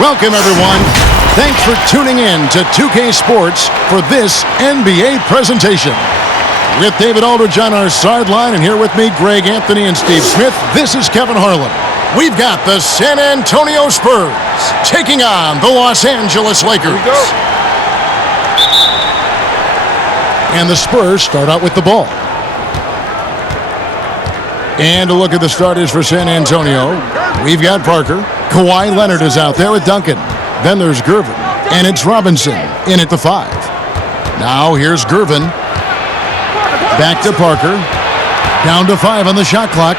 Welcome, everyone. Thanks for tuning in to 2K Sports for this NBA presentation. With David Aldridge on our sideline, and here with me, Greg Anthony and Steve Smith, this is Kevin Harlan. We've got the San Antonio Spurs taking on the Los Angeles Lakers. And the Spurs start out with the ball. And a look at the starters for San Antonio. We've got Parker. Kawhi Leonard is out there with Duncan. Then there's Gervin. And it's Robinson in at the 5. Now here's Gervin. Back to Parker. Down to 5 on the shot clock.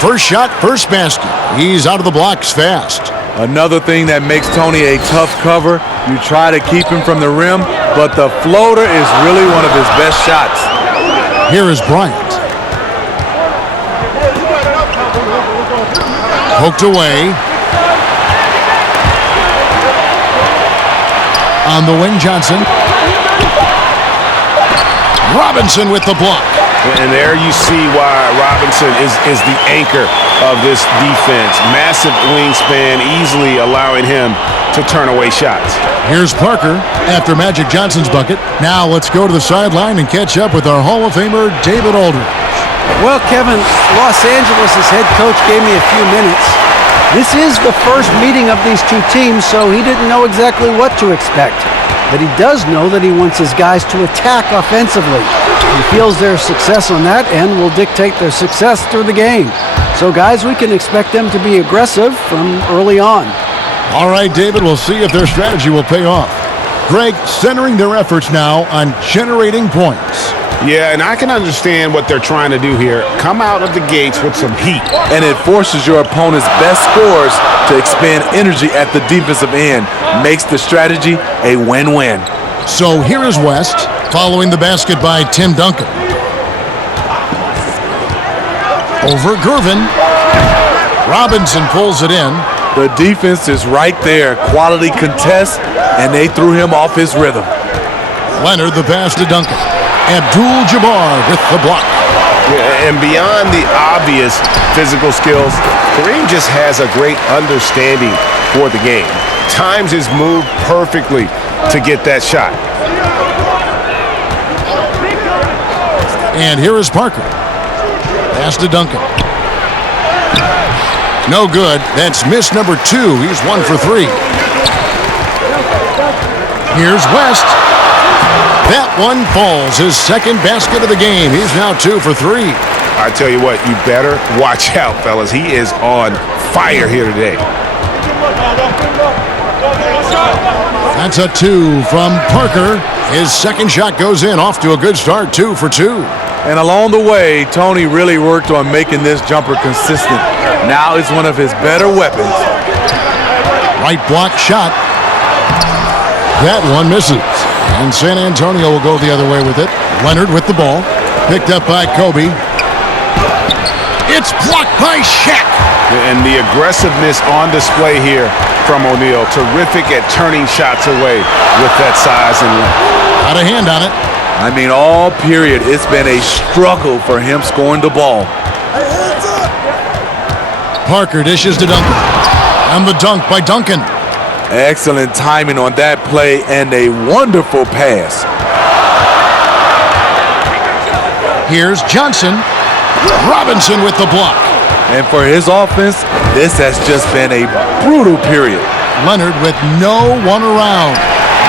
First shot, first basket. He's out of the blocks fast. Another thing that makes Tony a tough cover, you try to keep him from the rim, but the floater is really one of his best shots. Here is Bryant. Poked away. On the wing, Johnson. Robinson with the block. And there you see why Robinson is the anchor of this defense. Massive wingspan, easily allowing him to turn away shots. Here's Parker after Magic Johnson's bucket. Now let's go to the sideline and catch up with our Hall of Famer, David Aldridge. Well, Kevin, Los Angeles' head coach gave me a few minutes. This is the first meeting of these two teams, so he didn't know exactly what to expect. But he does know that he wants his guys to attack offensively. He feels their success on that and will dictate their success through the game. So, guys, we can expect them to be aggressive from early on. All right, David, we'll see if their strategy will pay off. Greg, centering their efforts now on generating points. Yeah, and I can understand what they're trying to do here. Come out of the gates with some heat. And it forces your opponent's best scorers to expend energy at the defensive end. Makes the strategy a win-win. So here is West, following the basket by Tim Duncan. Over Gervin. Robinson pulls it in. The defense is right there. Quality contest, and they threw him off his rhythm. Leonard, the pass to Duncan. Abdul-Jabbar with the block. Yeah, and beyond the obvious physical skills, Kareem just has a great understanding for the game. Times his move perfectly to get that shot. And here is Parker. Pass to Duncan. No good. That's miss number 2. He's 1 for 3. Here's West. That one falls. His second basket of the game. He's now 2 for 3. I tell you what, you better watch out, fellas. He is on fire here today. That's a 2 from Parker. His second shot goes in. Off to a good start. 2 for 2. And along the way, Tony really worked on making this jumper consistent. Now it's one of his better weapons. Right block shot. That one misses. And San Antonio will go the other way with it. Leonard with the ball. Picked up by Kobe. It's blocked by Shaq. And the aggressiveness on display here from O'Neal. Terrific at turning shots away with that size and length. Got a hand on it. I mean, all period, it's been a struggle for him scoring the ball. Parker dishes to Duncan. And the dunk by Duncan. Excellent timing on that play and a wonderful pass. Here's Johnson. Robinson with the block. And for his offense, this has just been a brutal period. Leonard with no one around.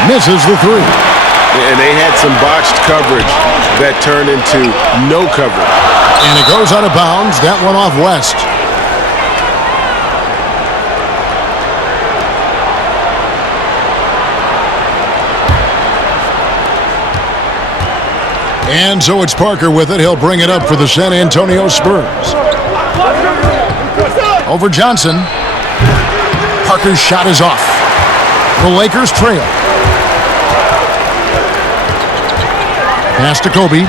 Misses the 3. And they had some botched coverage that turned into no coverage. And it goes out of bounds. That one off West. And so it's Parker with it. He'll bring it up for the San Antonio Spurs. Over Johnson. Parker's shot is off. The Lakers trail. Pass to Kobe.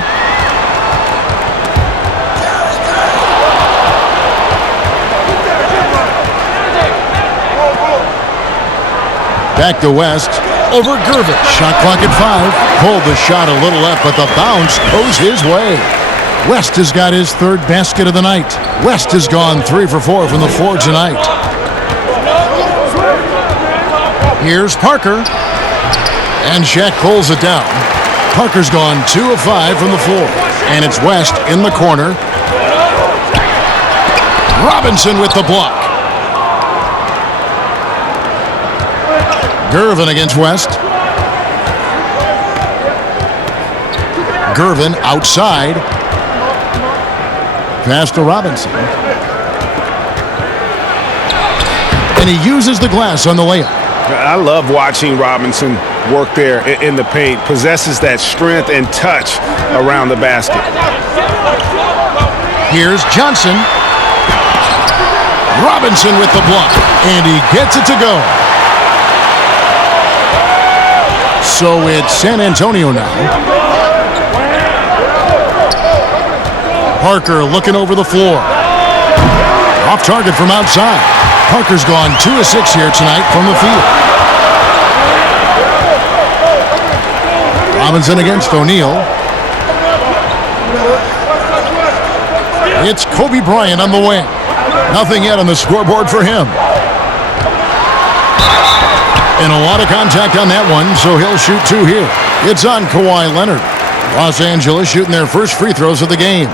Back to West. Over Gervin. Shot clock at 5. Pulled the shot a little left, but the bounce goes his way. West has got his 3rd basket of the night. West has gone 3 for 4 from the floor tonight. Here's Parker. And Shaq pulls it down. Parker's gone 2 of 5 from the floor. And it's West in the corner. Robinson with the block. Gervin against West. Gervin outside. Pass to Robinson. And he uses the glass on the layup. I love watching Robinson work there in the paint. Possesses that strength and touch around the basket. Here's Johnson. Robinson with the block. And he gets it to go. So it's San Antonio now. Parker looking over the floor. Off target from outside. Parker's gone 2 of 6 here tonight from the field. Robinson against O'Neal. It's Kobe Bryant on the wing. Nothing yet on the scoreboard for him. And a lot of contact on that one, so he'll shoot 2 here. It's on Kawhi Leonard. Los Angeles shooting their first free throws of the game.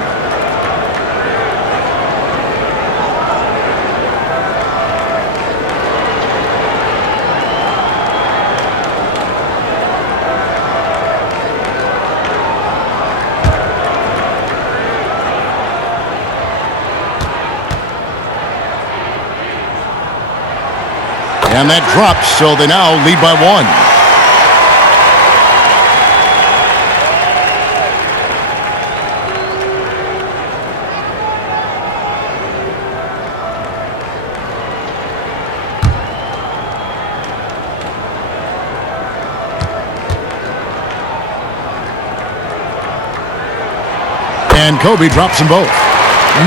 And that drops, so they now lead by 1. And Kobe drops them both.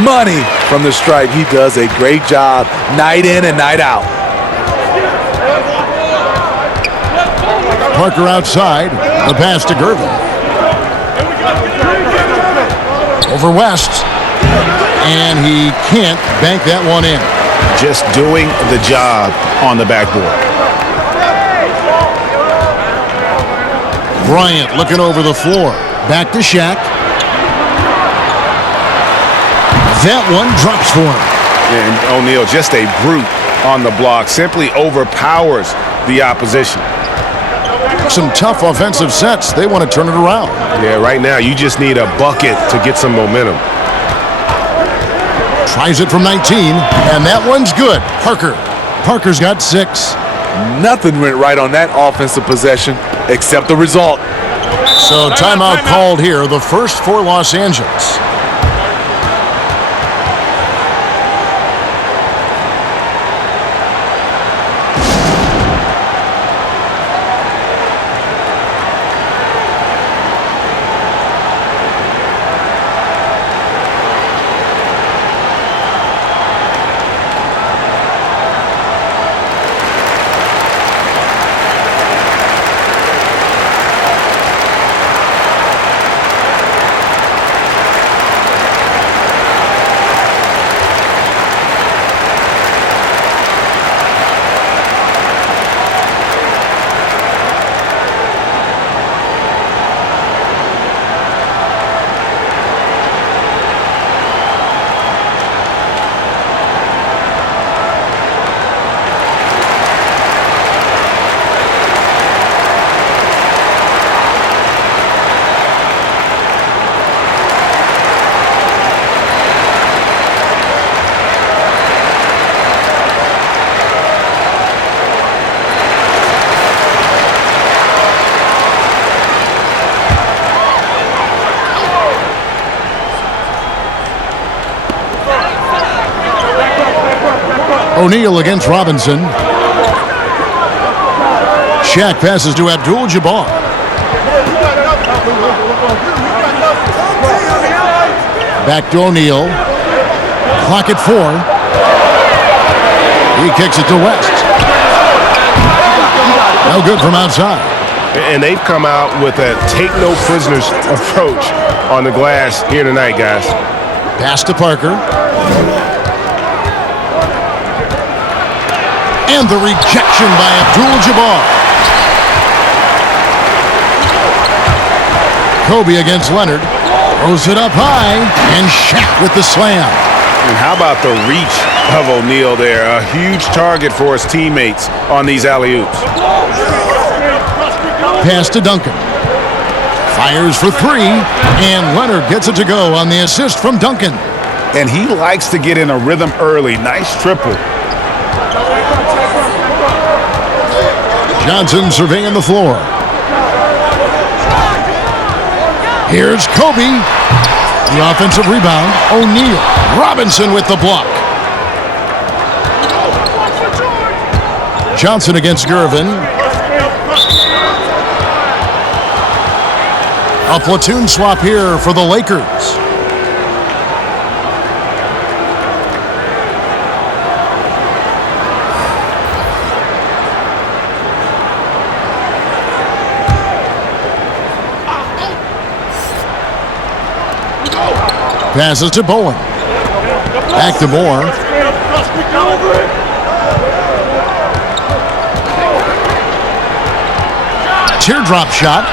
Money from the stripe. He does a great job night in and night out. Parker outside. The pass to Gervin. Over West. And he can't bank that one in. Just doing the job on the backboard. Bryant looking over the floor. Back to Shaq. That one drops for him. And O'Neal, just a brute on the block. Simply overpowers the opposition. Some tough offensive sets. They want to turn it around. Yeah, right now you just need a bucket to get some momentum. Tries it from 19, and that one's good. Parker's got 6. Nothing went right on that offensive possession except the result. So timeout called here, the first for Los Angeles. O'Neal against Robinson. Shaq passes to Abdul-Jabbar. Back to O'Neal. Clock at 4. He kicks it to West. No good from outside. And they've come out with a take-no-prisoners approach on the glass here tonight, guys. Pass to Parker. And the rejection by Abdul-Jabbar. Kobe against Leonard. Throws it up high. And Shaq with the slam. And how about the reach of O'Neal there? A huge target for his teammates on these alley-oops. Pass to Duncan. Fires for three. And Leonard gets it to go on the assist from Duncan. And he likes to get in a rhythm early. Nice triple. Johnson surveying the floor. Here's Kobe. The offensive rebound. O'Neal. Robinson with the block. Johnson against Gervin. A platoon swap here for the Lakers. Passes to Bowen. Back to Moore. Teardrop shot.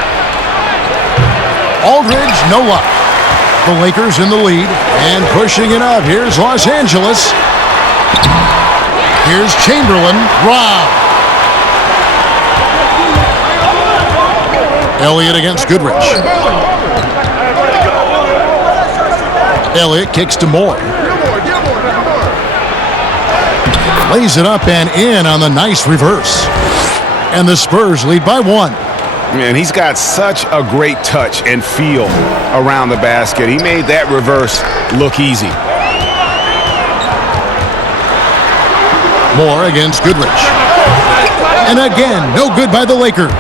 Aldridge, no luck. The Lakers in the lead and pushing it up. Here's Los Angeles. Here's Chamberlain. Rob. Elliott against Goodrich. Elliott kicks to Moore. Lays it up and in on the nice reverse. And the Spurs lead by one. Man, he's got such a great touch and feel around the basket. He made that reverse look easy. Moore against Goodrich. And again, no good by the Lakers.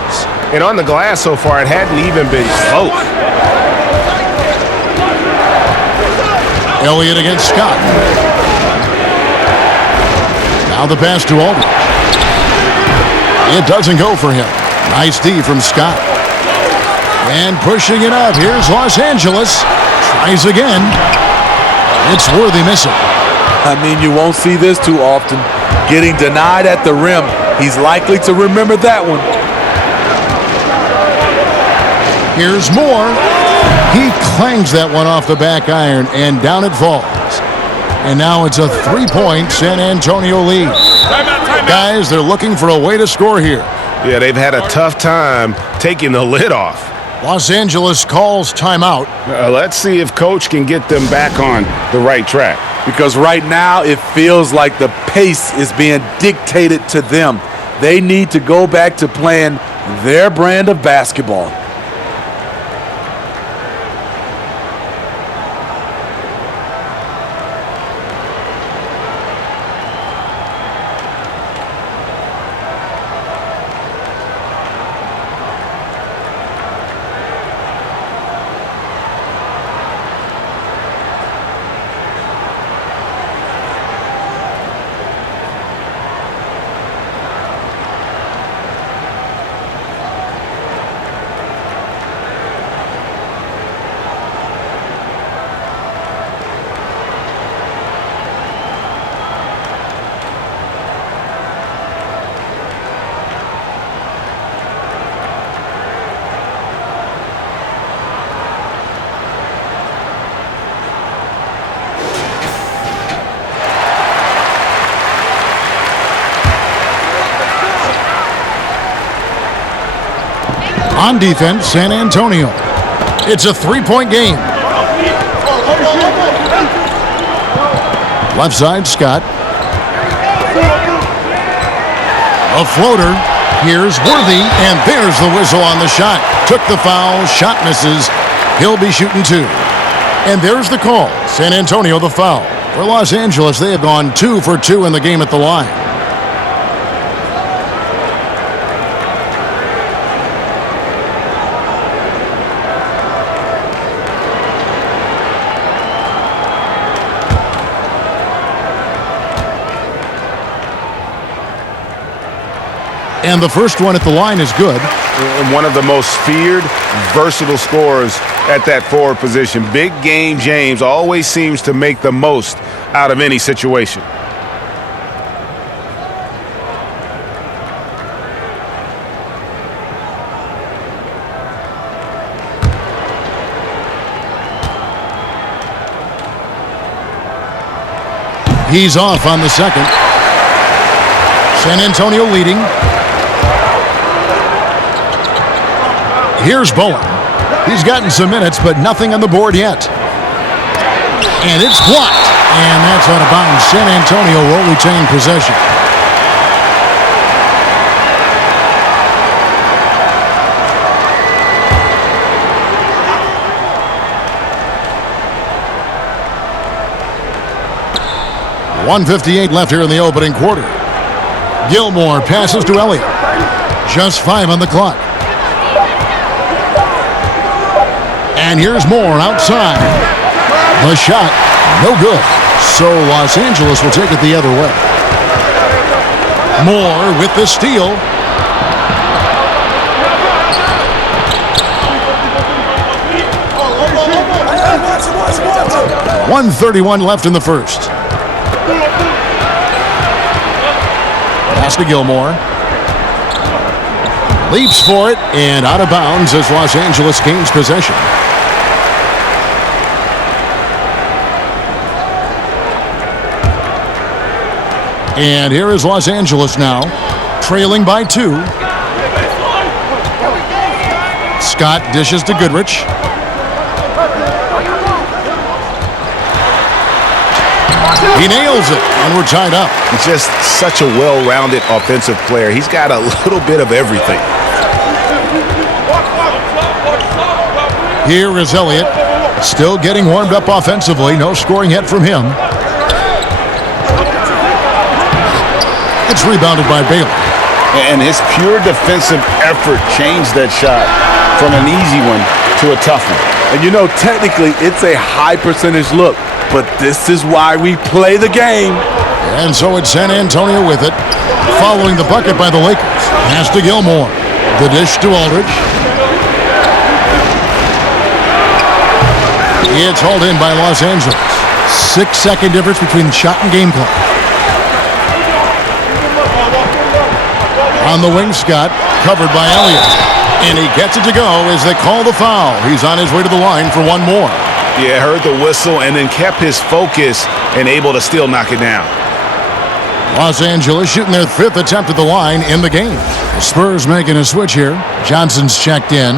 And on the glass so far, it hadn't even been close. Elliott against Scott. Now the pass to Aldridge. It doesn't go for him. Nice D from Scott. And pushing it up. Here's Los Angeles. Tries again. It's Worthy missing. I mean, you won't see this too often. Getting denied at the rim. He's likely to remember that one. Here's Moore. He clangs that one off the back iron, and down it falls. And now it's a three-point San Antonio lead. Guys, they're looking for a way to score here. Yeah, they've had a tough time taking the lid off. Los Angeles calls timeout. Let's see if Coach can get them back on the right track. Because right now it feels like the pace is being dictated to them. They need to go back to playing their brand of basketball. On defense, San Antonio. It's a three-point game. Left side, Scott. A floater. Here's Worthy, and there's the whistle on the shot. Took the foul, shot misses. He'll be shooting two. And there's the call. San Antonio the foul. For Los Angeles, they have gone 2 for 2 in the game at the line. And the first one at the line is good. One of the most feared, versatile scorers at that forward position. Big game James always seems to make the most out of any situation. He's off on the second. San Antonio leading. Here's Bowen. He's gotten some minutes, but nothing on the board yet. And it's blocked. And that's out of bounds. San Antonio will retain possession. .158 left here in the opening quarter. Gilmore passes to Elliott. Just 5 on the clock. And here's Moore outside. The shot, no good. So Los Angeles will take it the other way. Moore with the steal. .131 left in the first. Pass to Gilmore. Leaps for it and out of bounds as Los Angeles gains possession. And here is Los Angeles now, trailing by 2. Scott dishes to Goodrich. He nails it, and we're tied up. He's just such a well-rounded offensive player. He's got a little bit of everything. Here is Elliott, still getting warmed up offensively. No scoring yet from him. It's rebounded by Baylor. And his pure defensive effort changed that shot from an easy one to a tough one. And you know, technically, it's a high percentage look, but this is why we play the game. And so it's San Antonio with it, following the bucket by the Lakers. Pass to Gilmore. The dish to Aldridge. It's hauled in by Los Angeles. 6-second difference between the shot and game clock. On the wing, Scott, covered by Elliott. And he gets it to go as they call the foul. He's on his way to the line for one more. Yeah, heard the whistle and then kept his focus and able to still knock it down. Los Angeles shooting their 5th attempt at the line in the game. The Spurs making a switch here. Johnson's checked in.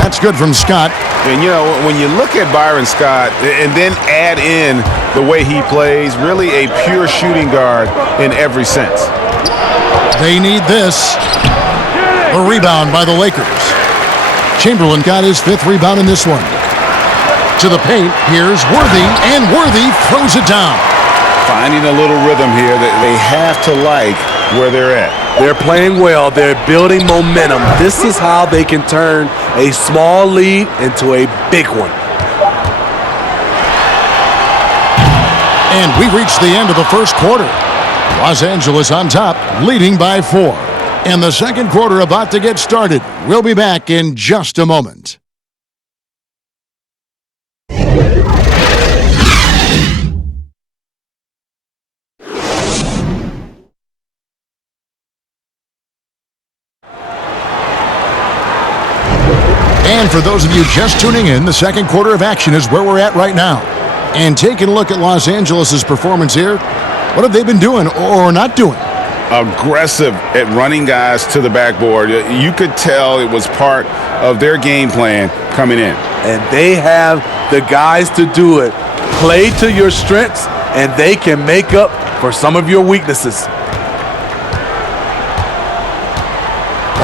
That's good from Scott. And, you know, when you look at Byron Scott and then add in the way he plays, really a pure shooting guard in every sense. They need this. A rebound by the Lakers. Chamberlain got his 5th rebound in this one. To the paint, here's Worthy, and Worthy throws it down. Finding a little rhythm here that they have to like where they're at. They're playing well. They're building momentum. This is how they can turn a small lead into a big one. And we reach the end of the first quarter. Los Angeles on top, leading by 4. And the second quarter about to get started. We'll be back in just a moment. And for those of you just tuning in, the second quarter of action is where we're at right now. And taking a look at Los Angeles' performance here, what have they been doing or not doing? Aggressive at running guys to the backboard. You could tell it was part of their game plan coming in. And they have the guys to do it. Play to your strengths, and they can make up for some of your weaknesses.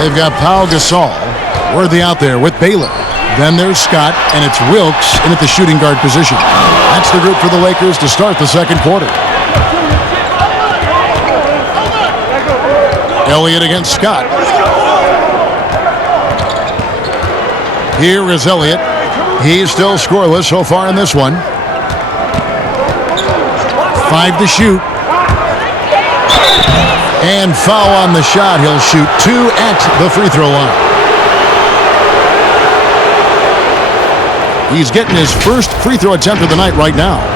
They've got Pau Gasol. Worthy out there with Baylor. Then there's Scott, and it's Wilkes in at the shooting guard position. That's the group for the Lakers to start the second quarter. Elliott against Scott. Here is Elliott. He's still scoreless so far in this one. 5 to shoot. And foul on the shot. He'll shoot 2 at the free throw line. He's getting his first free throw attempt of the night right now.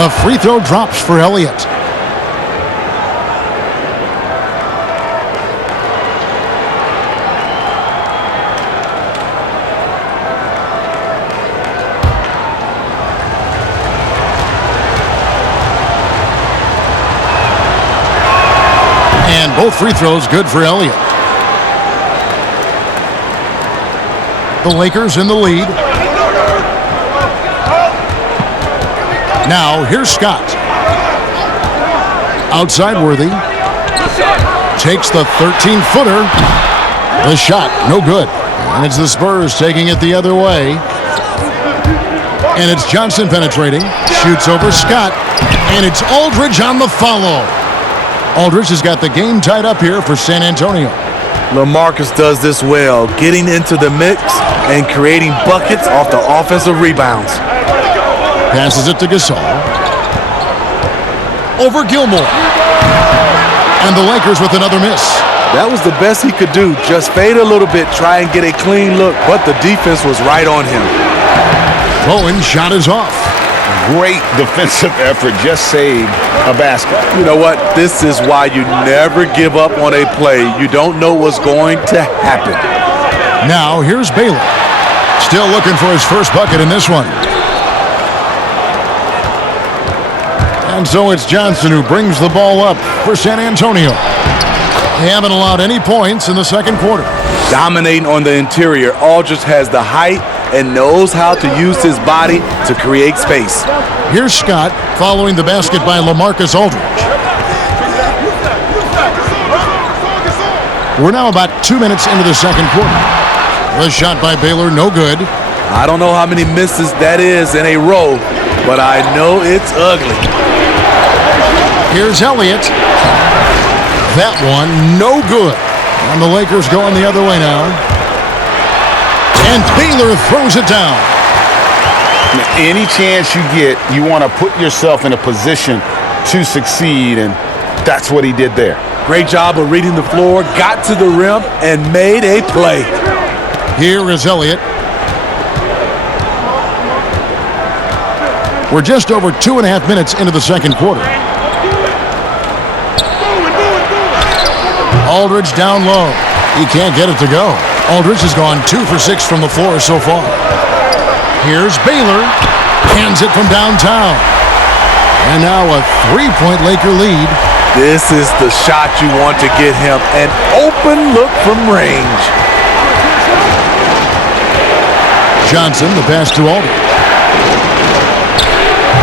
The free throw drops for Elliott. And both free throws good for Elliott. The Lakers in the lead. Now, here's Scott. Outside Worthy. Takes the 13-footer. The shot, no good. And it's the Spurs taking it the other way. And it's Johnson penetrating. Shoots over Scott. And it's Aldridge on the follow. Aldridge has got the game tied up here for San Antonio. LaMarcus does this well, getting into the mix and creating buckets off the offensive rebounds. Passes it to Gasol. Over Gilmore. And the Lakers with another miss. That was the best he could do. Just fade a little bit, try and get a clean look, but the defense was right on him. Bowen's shot is off. Great defensive effort, just saved a basket. You know what? This is why you never give up on a play. You don't know what's going to happen. Now here's Baylor. Still looking for his first bucket in this one. And so it's Johnson who brings the ball up for San Antonio. They haven't allowed any points in the second quarter. Dominating on the interior. Aldridge has the height and knows how to use his body to create space. Here's Scott following the basket by LaMarcus Aldridge. We're now about 2 minutes into the second quarter. The shot by Baylor, no good. I don't know how many misses that is in a row, but I know it's ugly. Here's Elliott. That one, no good. And the Lakers going the other way now. And Baylor throws it down. Any chance you get, you want to put yourself in a position to succeed, and that's what he did there. Great job of reading the floor, got to the rim, and made a play. Here is Elliott. We're just over 2.5 minutes into the second quarter. Aldridge down low. He can't get it to go. Aldridge has gone 2 for 6 from the floor so far. Here's Baylor. Hands it from downtown. And now a 3-point Laker lead. This is the shot you want to get him. An open look from range. Johnson, the pass to Aldridge.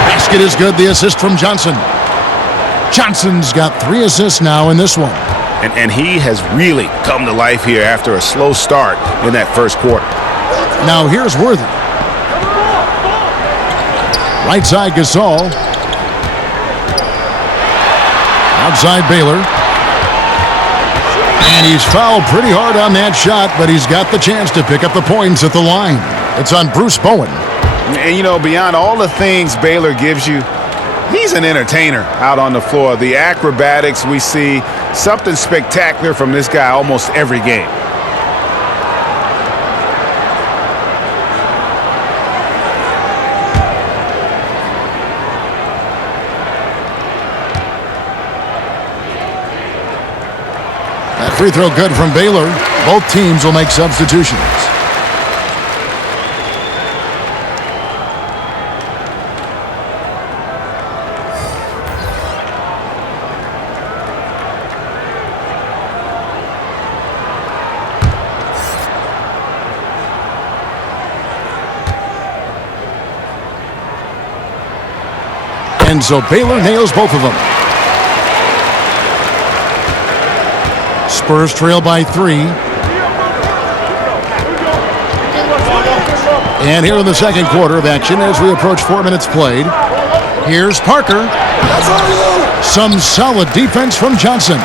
Basket is good. The assist from Johnson. Johnson's got 3 assists now in this one. And he has really come to life here after a slow start in that first quarter. Now here's Worthy. Right side Gasol. Outside Baylor. And he's fouled pretty hard on that shot, but he's got the chance to pick up the points at the line. It's on Bruce Bowen. And, you know, beyond all the things Baylor gives you, he's an entertainer out on the floor. The acrobatics we see, something spectacular from this guy almost every game. That free throw good from Baylor. Both teams will make substitutions. And so Baylor nails both of them. Spurs trail by 3. And here in the second quarter of action as we approach 4 minutes played, here's Parker. Some solid defense from Johnson.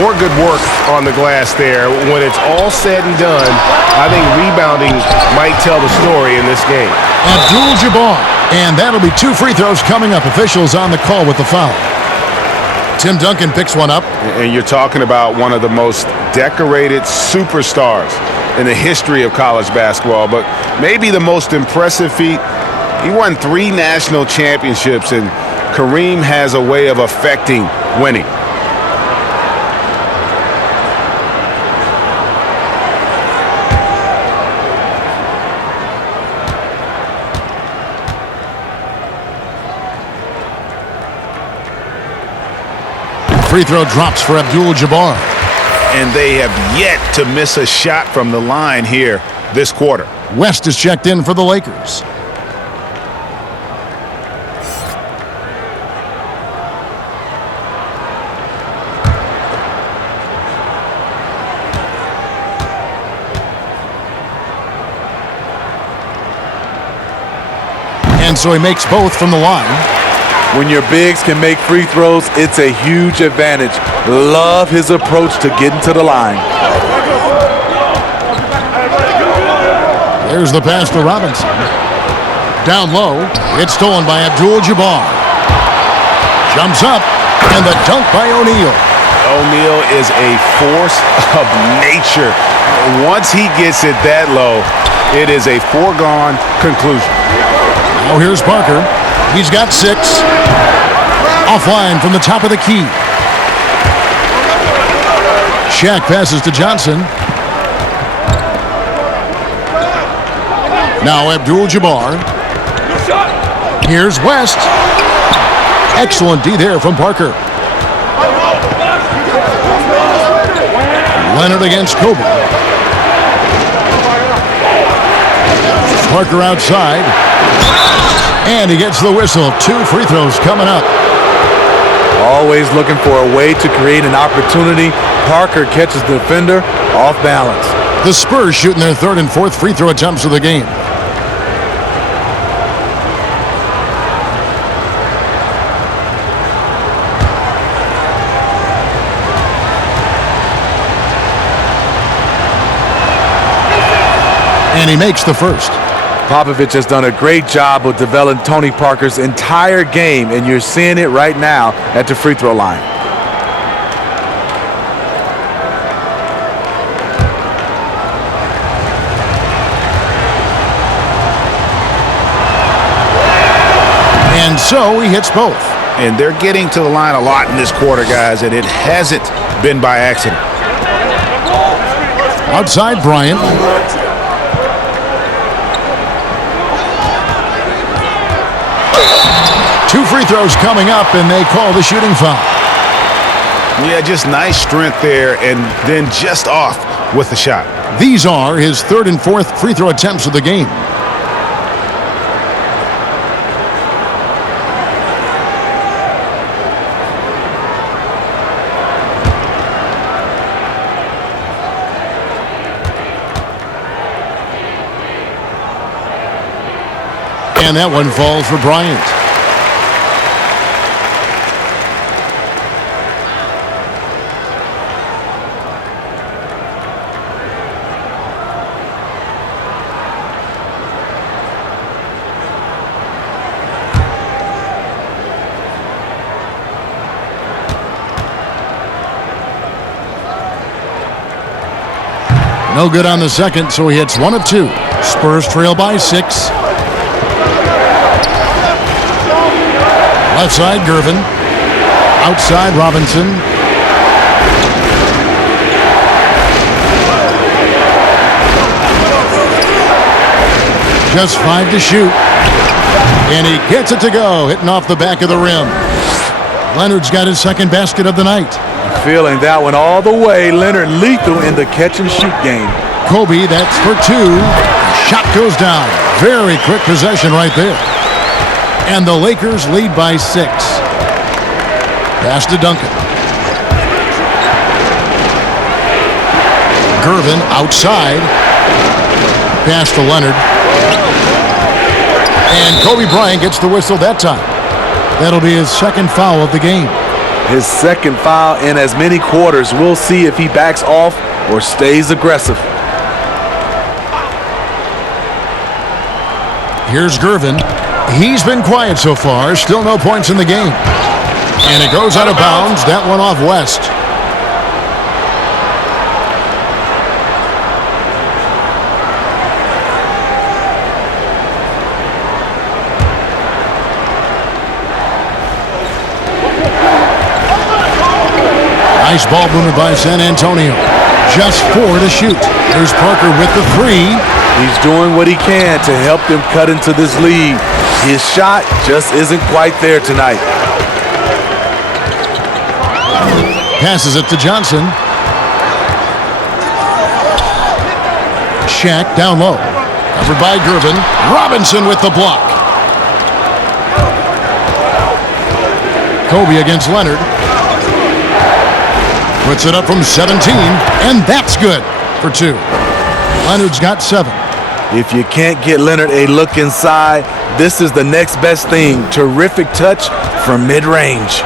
More good work on the glass there. When it's all said and done, I think rebounding might tell the story in this game. Abdul-Jabbar. And that'll be 2 free throws coming up. Officials on the call with the foul. Tim Duncan picks one up. And you're talking about one of the most decorated superstars in the history of college basketball, but maybe the most impressive feat. He won 3 national championships, and Kareem has a way of affecting winning. Free throw drops for Abdul-Jabbar. And they have yet to miss a shot from the line here this quarter. West is checked in for the Lakers. And so he makes both from the line. When your bigs can make free throws, it's a huge advantage. Love his approach to getting to the line. There's the pass to Robinson. Down low, it's stolen by Abdul-Jabbar. Jumps up, and the dunk by O'Neal. O'Neal is a force of nature. Once he gets it that low, it is a foregone conclusion. Now here's Parker. He's got 6. Offline from the top of the key. Shaq passes to Johnson. Now Abdul-Jabbar. Here's West. Excellent D there from Parker. Leonard against Kobe. Parker outside. And he gets the whistle. 2 free throws coming up. Always looking for a way to create an opportunity. Parker catches the defender off balance. The Spurs shooting their 3rd and 4th free throw attempts of the game. And he makes the first. Popovich has done a great job of developing Tony Parker's entire game, and you're seeing it right now at the free throw line. And so he hits both. And they're getting to the line a lot in this quarter, guys, and it hasn't been by accident. Outside Bryant. Two free throws coming up, and they call the shooting foul. Yeah, just nice strength there, and then just off with the shot. These are his 3rd and 4th free throw attempts of the game. And that one falls for Bryant. No good on the second, so he hits 1 of 2. Spurs trail by 6. Left side, Gervin. Outside, Robinson. Just 5 to shoot. And he gets it to go, hitting off the back of the rim. Leonard's got his 2nd basket of the night. Feeling that one all the way. Leonard lethal in the catch-and-shoot game. Kobe, that's for 2. Shot goes down. Very quick possession right there. And the Lakers lead by 6. Pass to Duncan. Gervin outside. Pass to Leonard. Kobe Bryant gets the whistle that time. That'll be his second foul of the game. His second foul in as many quarters. We'll see if he backs off or stays aggressive. Here's Gervin. He's been quiet so far. Still no points in the game. And it goes out of bounds. That one off West. Nice ball movement by San Antonio. Just 4 to shoot. There's Parker with the 3. He's doing what he can to help them cut into this lead. His shot just isn't quite there tonight. Passes it to Johnson. Shaq down low. Covered by Gervin. Robinson with the block. Kobe against Leonard. Puts it up from 17, and that's good for 2. Leonard's got 7. If you can't get Leonard a look inside, this is the next best thing. Terrific touch from mid-range.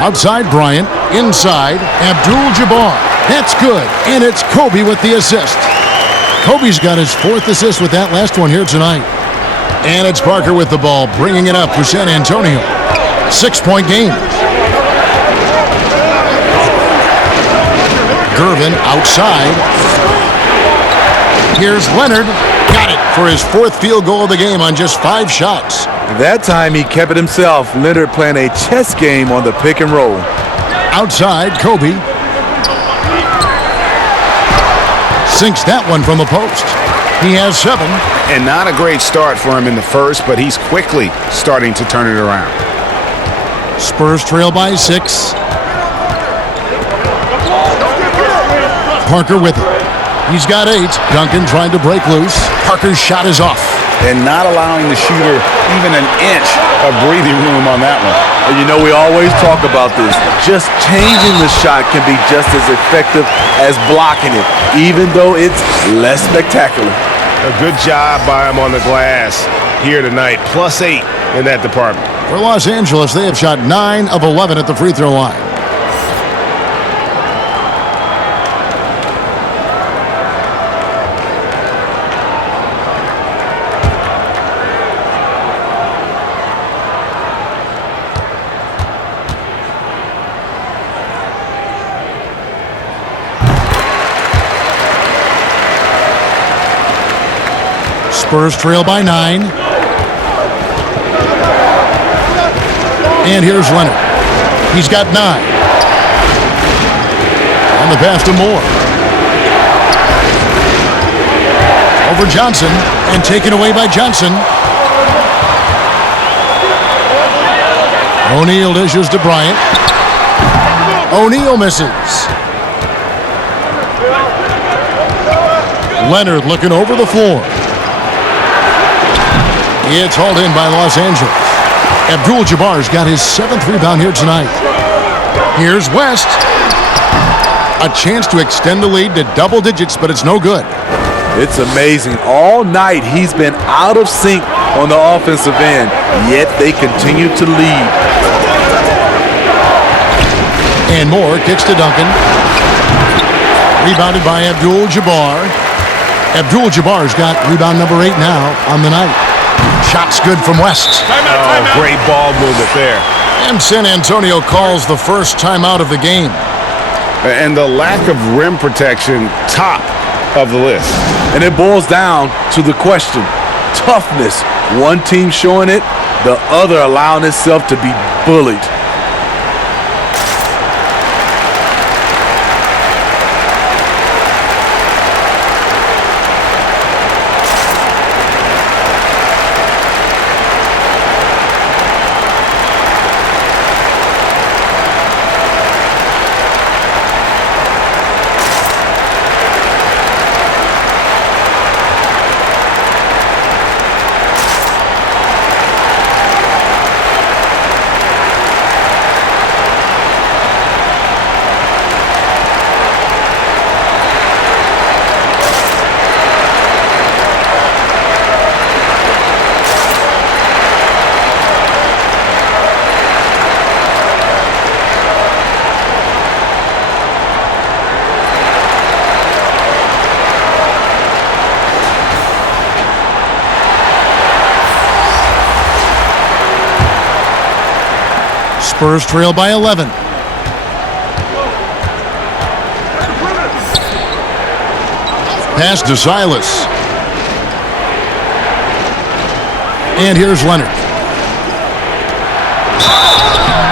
Outside Bryant, inside Abdul-Jabbar. That's good, and it's Kobe with the assist. Kobe's got his 4th assist with that last one here tonight. And it's Parker with the ball, bringing it up for San Antonio. 6-point game. Gervin outside. Here's Leonard. Got it for his 4th field goal of the game on just 5 shots. That time he kept it himself. Leonard playing a chess game on the pick and roll. Outside, Kobe. Sinks that one from the post. He has 7. And not a great start for him in the first, but he's quickly starting to turn it around. Spurs trail by 6. Parker with it. He's got 8. Duncan trying to break loose. Parker's shot is off. And not allowing the shooter even an inch of breathing room on that one. And you know, we always talk about this. Just changing the shot can be just as effective as blocking it, even though it's less spectacular. A good job by him on the glass here tonight. +8 in that department. For Los Angeles, they have shot 9 of 11 at the free throw line. Spurs trail by 9. And here's Leonard. He's got 9. On the pass to Moore. Over Johnson. And taken away by Johnson. O'Neal dishes to Bryant. O'Neal misses. Leonard looking over the floor. It's hauled in by Los Angeles. Abdul-Jabbar's got his 7th rebound here tonight. Here's West. A chance to extend the lead to double digits, but it's no good. It's amazing. All night he's been out of sync on the offensive end, yet they continue to lead. And Moore kicks to Duncan. Rebounded by Abdul-Jabbar. Abdul-Jabbar's got rebound number 8 now on the night. Shot's good from West. Great ball movement there. And San Antonio calls the first timeout of the game. And the lack of rim protection, top of the list. And it boils down to the question, toughness. One team showing it, the other allowing itself to be bullied. Spurs trail by 11. Pass to Silas. And here's Leonard.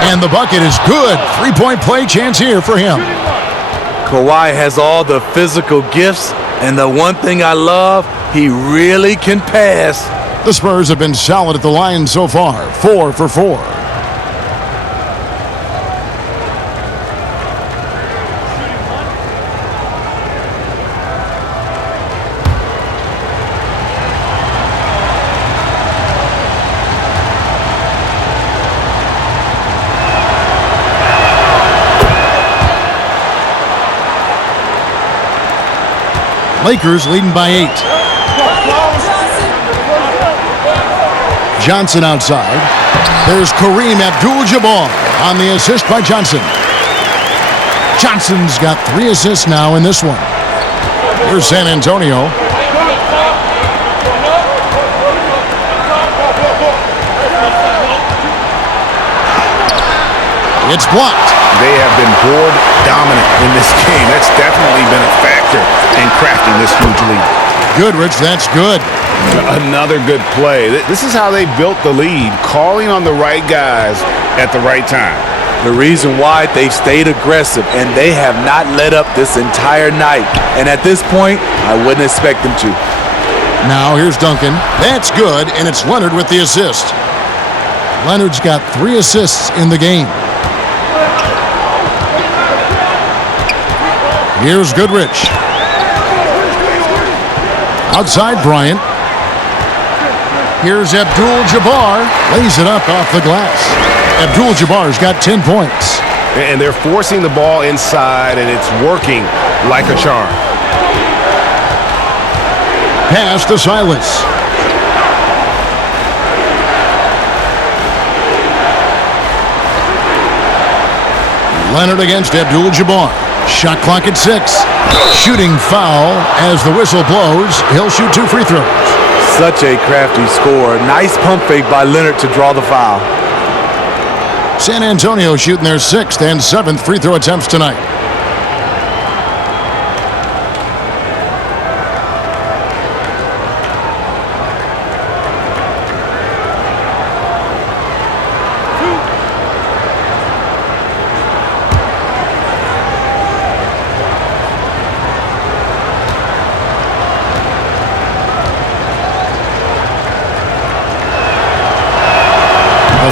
And the bucket is good. Three-point play chance here for him. Kawhi has all the physical gifts, and the one thing I love, he really can pass. The Spurs have been solid at the line so far, 4 for 4. Lakers leading by 8. Johnson outside. There's Kareem Abdul-Jabbar on the assist by Johnson. Johnson's got 3 assists now in this one. Here's San Antonio. It's blocked. They have been board dominant in this game. That's definitely been a factor in crafting this huge lead. Goodrich, that's good. Another good play. This is how they built the lead, calling on the right guys at the right time. The reason why they've stayed aggressive, and they have not let up this entire night. And at this point, I wouldn't expect them to. Now here's Duncan. That's good, and it's Leonard with the assist. Leonard's got 3 assists in the game. Here's Goodrich. Outside Bryant. Here's Abdul-Jabbar. Lays it up off the glass. Abdul-Jabbar's got 10 points. And they're forcing the ball inside, and it's working like a charm. Pass to Silas. Leonard against Abdul-Jabbar. Shot clock at 6. Shooting foul as the whistle blows. He'll shoot 2 free throws. Such a crafty score. Nice pump fake by Leonard to draw the foul. San Antonio shooting their 6th and 7th free throw attempts tonight.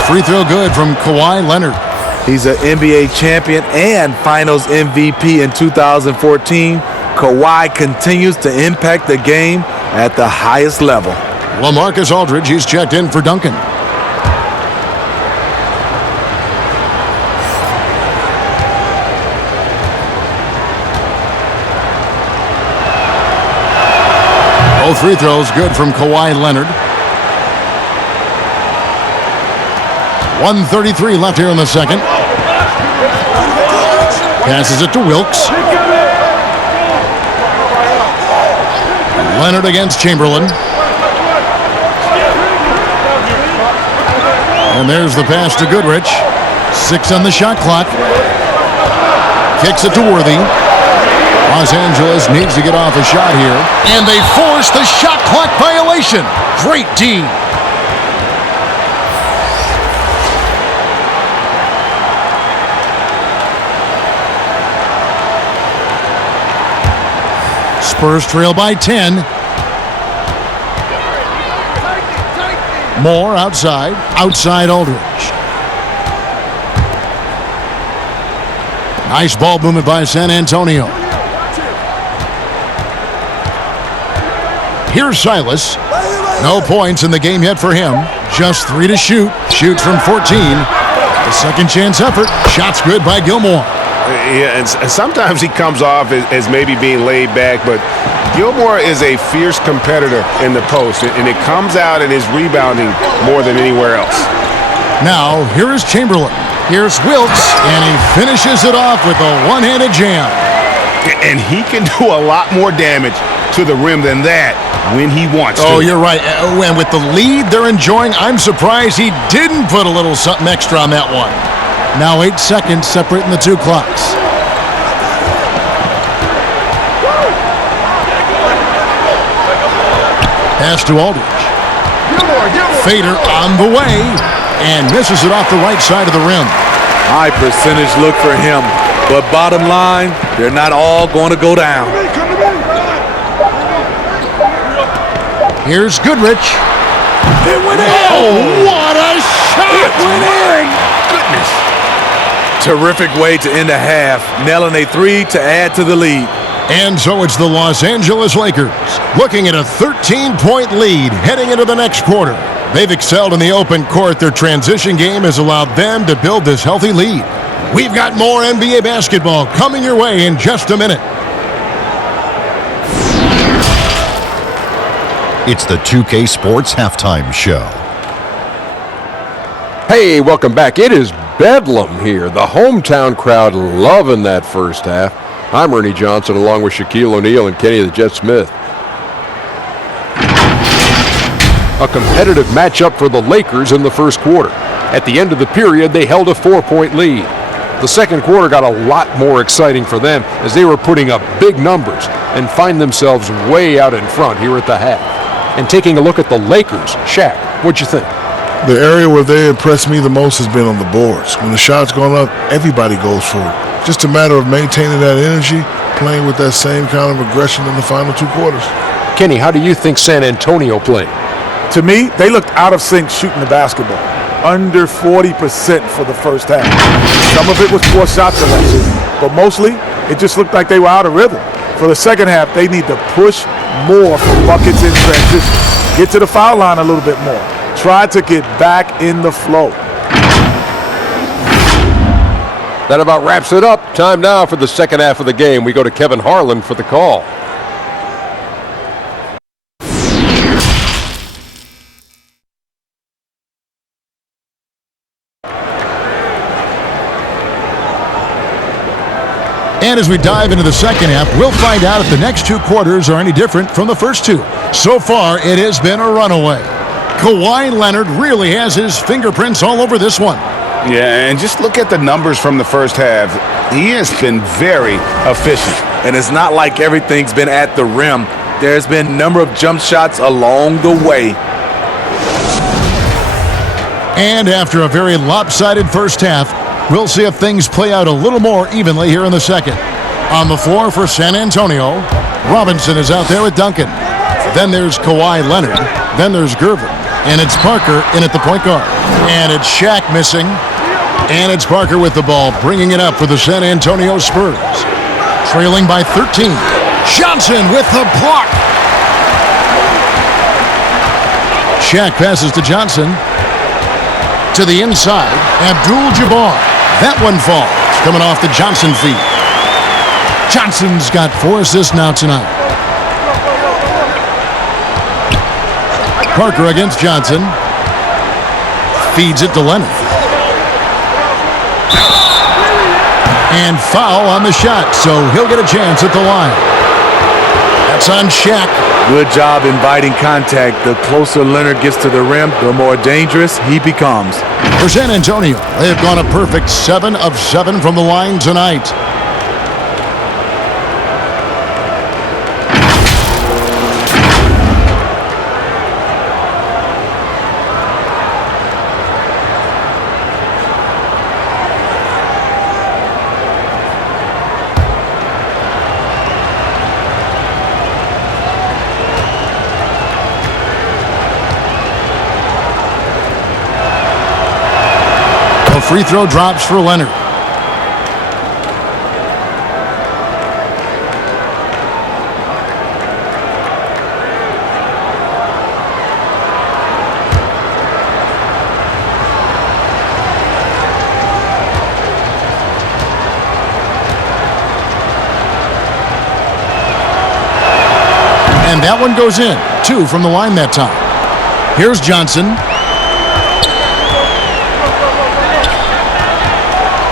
Free throw good from Kawhi Leonard. He's an NBA champion and Finals MVP in 2014. Kawhi continues to impact the game at the highest level. LaMarcus Aldridge, he's checked in for Duncan. Both free throws good from Kawhi Leonard. 1:33 left here in the second. Passes it to Wilkes. Leonard against Chamberlain. And there's the pass to Goodrich. 6 on the shot clock. Kicks it to Worthy. Los Angeles needs to get off a shot here. And they force the shot clock violation. Great D. Spurs trail by 10. Moore outside. Outside Aldridge. Nice ball movement by San Antonio. Here's Silas. No points in the game yet for him. Just 3 to shoot. Shoots from 14. The second chance effort. Shot's good by Gilmore. Yeah, and sometimes he comes off as maybe being laid back, but Gilmore is a fierce competitor in the post, and it comes out in his rebounding more than anywhere else. Now, here is Chamberlain. Here's Wilkes, and he finishes it off with a one-handed jam. And he can do a lot more damage to the rim than that when he wants to. Oh, you're right. And with the lead they're enjoying, I'm surprised he didn't put a little something extra on that one. Now 8 seconds separating the two clocks. Pass to Aldridge. Fader on the way and misses it off the right side of the rim. High percentage look for him. But bottom line, they're not all going to go down. Here's Goodrich. It went in. Oh, what a shot! It went in. Goodness. Terrific way to end a half, nailing a three to add to the lead. And so it's the Los Angeles Lakers looking at a 13-point lead heading into the next quarter. They've excelled in the open court. Their transition game has allowed them to build this healthy lead. We've got more NBA basketball coming your way in just a minute. It's the 2K Sports Halftime Show. Hey, welcome back. It is Bedlam here. The hometown crowd loving that first half. I'm Ernie Johnson along with Shaquille O'Neal and Kenny the Jet Smith. A competitive matchup for the Lakers in the first quarter. At the end of the period, they held a 4-point lead. The second quarter got a lot more exciting for them as they were putting up big numbers and find themselves way out in front here at the half. And taking a look at the Lakers, Shaq, what'd you think? The area where they impressed me the most has been on the boards. When the shot's going up, everybody goes for it. Just a matter of maintaining that energy, playing with that same kind of aggression in the final two quarters. Kenny, how do you think San Antonio played? To me, they looked out of sync shooting the basketball. Under 40% for the first half. Some of it was poor shot selection, but mostly it just looked like they were out of rhythm. For the second half, they need to push more for buckets in transition. Get to the foul line a little bit more. Try to get back in the flow. That about wraps it up. Time now for the second half of the game. We go to Kevin Harlan for the call. And as we dive into the second half, we'll find out if the next two quarters are any different from the first two. So far, it has been a runaway. Kawhi Leonard really has his fingerprints all over this one. Yeah, and just look at the numbers from the first half. He has been very efficient. And it's not like everything's been at the rim. There's been a number of jump shots along the way. And after a very lopsided first half, we'll see if things play out a little more evenly here in the second. On the floor for San Antonio, Robinson is out there with Duncan. Then there's Kawhi Leonard. Then there's Gervin. And it's Parker in at the point guard. And it's Shaq missing. And it's Parker with the ball, bringing it up for the San Antonio Spurs. Trailing by 13. Johnson with the block. Shaq passes to Johnson. To the inside, Abdul-Jabbar. That one falls, coming off the Johnson feed. Johnson's got 4 assists now tonight. Parker against Johnson. Feeds it to Leonard. And foul on the shot, so he'll get a chance at the line. That's on Shaq. Good job inviting contact. The closer Leonard gets to the rim, the more dangerous he becomes. For San Antonio, they have gone a perfect 7 of 7 from the line tonight. Free throw drops for Leonard. And that one goes in. 2 from the line that time. Here's Johnson.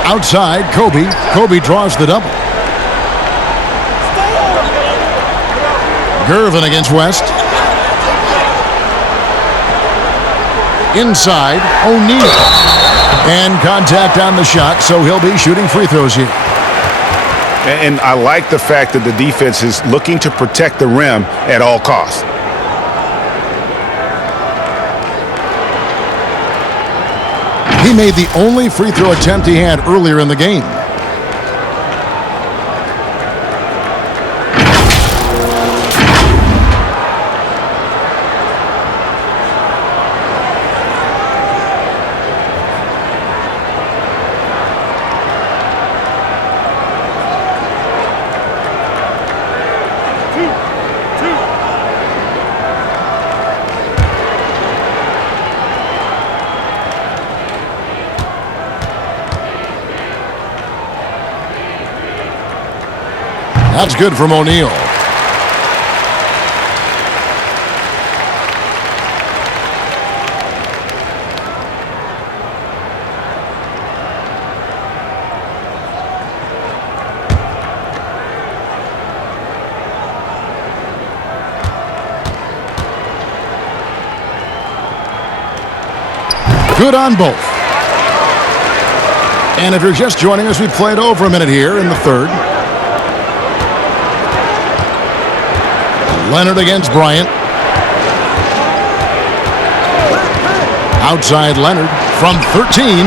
Outside, Kobe. Kobe draws the double. Gervin against West. Inside, O'Neal. And contact on the shot, so he'll be shooting free throws here. And I like the fact that the defense is looking to protect the rim at all costs. He made the only free throw attempt he had earlier in the game. That's good from O'Neal. Good on both. And if you're just joining us, we played over a minute here in the third. Leonard against Bryant. Outside Leonard from 13.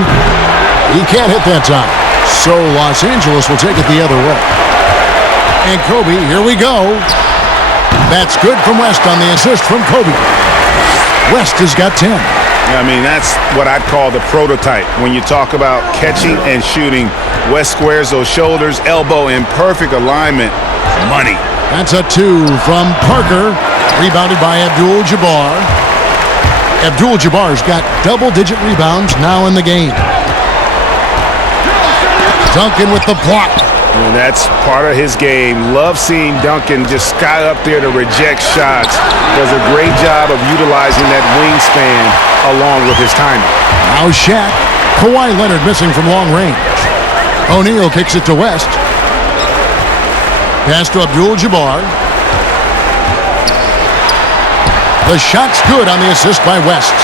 He can't hit that time. So Los Angeles will take it the other way. And Kobe, here we go. That's good from West on the assist from Kobe. West has got 10. I mean, that's what I'd call the prototype. When you talk about catching and shooting, West squares those shoulders, elbow in perfect alignment. Money. That's a 2 from Parker. Rebounded by Abdul-Jabbar. Abdul-Jabbar's got double-digit rebounds now in the game. Duncan with the block. And that's part of his game. Love seeing Duncan just sky up there to reject shots. Does a great job of utilizing that wingspan along with his timing. Now Shaq. Kawhi Leonard missing from long range. O'Neal kicks it to West. Pass to Abdul-Jabbar. The shot's good on the assist by West.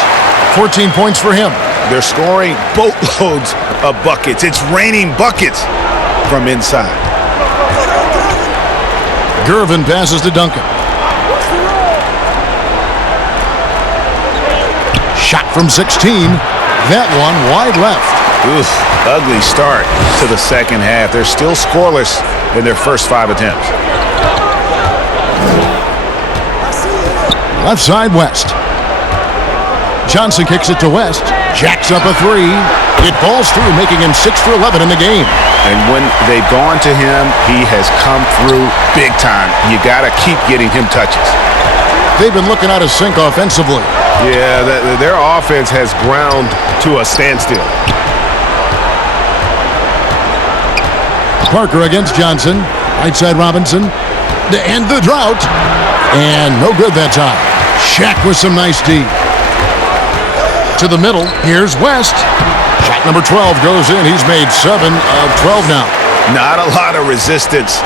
14 points for him. They're scoring boatloads of buckets. It's raining buckets from inside. Gervin passes to Duncan. Shot from 16. That one wide left. Oof, ugly start to the second half. They're still scoreless in their first 5 attempts. Left side, West. Johnson kicks it to West. Jacks up a 3. It falls through, making him 6 for 11 in the game. And when they've gone to him, he has come through big time. You got to keep getting him touches. They've been looking out of sync offensively. Yeah, their offense has ground to a standstill. Parker against Johnson. Right side Robinson. To end the drought. And no good that time. Shaq with some nice D. To the middle. Here's West. Shot number 12 goes in. He's made 7 of 12 now. Not a lot of resistance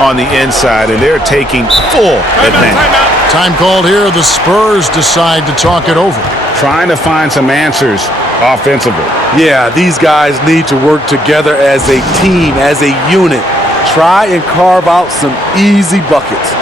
on the inside, and they're taking full advantage. Time called here. The Spurs decide to talk it over. Trying to find some answers offensively. Yeah, these guys need to work together as a team, as a unit. Try and carve out some easy buckets.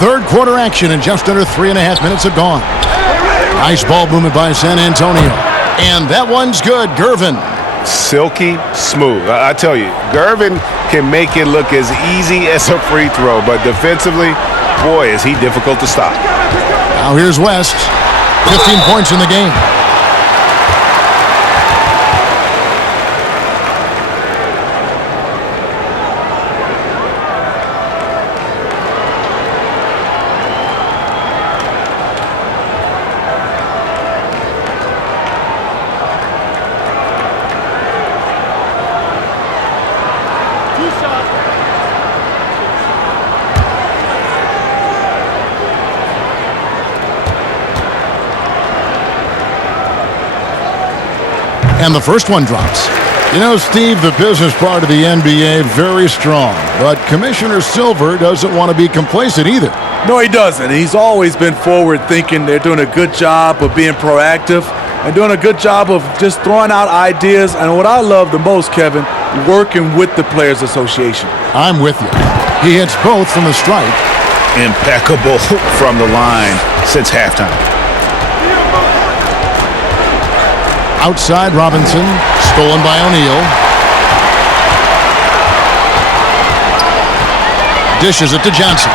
Third quarter action in just under 3.5 minutes have gone. Nice ball movement by San Antonio. And that one's good. Gervin. Silky smooth. I tell you, Gervin can make it look as easy as a free throw, but defensively, boy, is he difficult to stop. Now here's West. 15 points in the game. And the first one drops. You know, Steve, the business part of the NBA, very strong. But Commissioner Silver doesn't want to be complacent either. No, he doesn't. He's always been forward-thinking. They're doing a good job of being proactive and doing a good job of just throwing out ideas. And what I love the most, Kevin, working with the Players Association. I'm with you. He hits both from the stripe. Impeccable from the line since halftime. Outside Robinson, stolen by O'Neal. Dishes it to Johnson.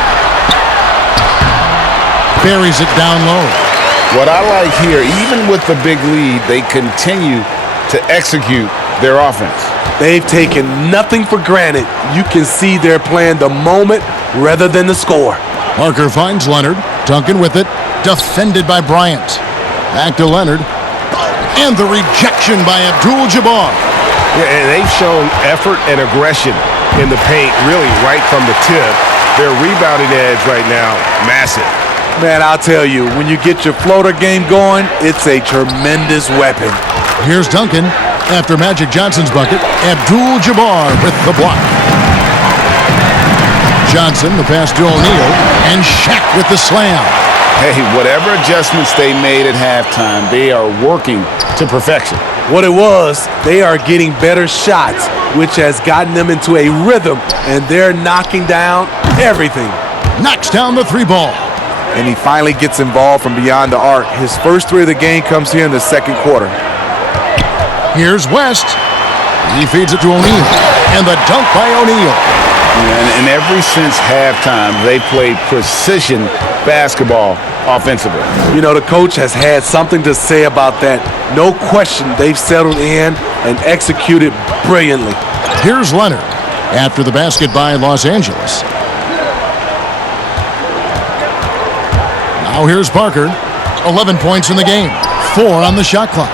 Buries it down low. What I like here, even with the big lead, they continue to execute their offense. They've taken nothing for granted. You can see they're playing the moment rather than the score. Parker finds Leonard. Duncan with it. Defended by Bryant. Back to Leonard. And the rejection by Abdul-Jabbar. Yeah, and they've shown effort and aggression in the paint, really right from the tip. Their rebounding edge right now, massive. Man, I'll tell you, when you get your floater game going, it's a tremendous weapon. Here's Duncan. After Magic Johnson's bucket, Abdul-Jabbar with the block. Johnson, the pass to O'Neal, and Shaq with the slam. Hey, whatever adjustments they made at halftime, they are working to perfection. What it was, they are getting better shots, which has gotten them into a rhythm, and they're knocking down everything. Knocks down the three ball. And he finally gets involved from beyond the arc. His first three of the game comes here in the second quarter. Here's West. He feeds it to O'Neal. And the dunk by O'Neal. And ever since halftime, they played precision basketball offensively. You know, the coach has had something to say about that. No question, they've settled in and executed brilliantly. Here's Leonard after the basket by Los Angeles. Now here's Parker. 11 points in the game. 4 on the shot clock.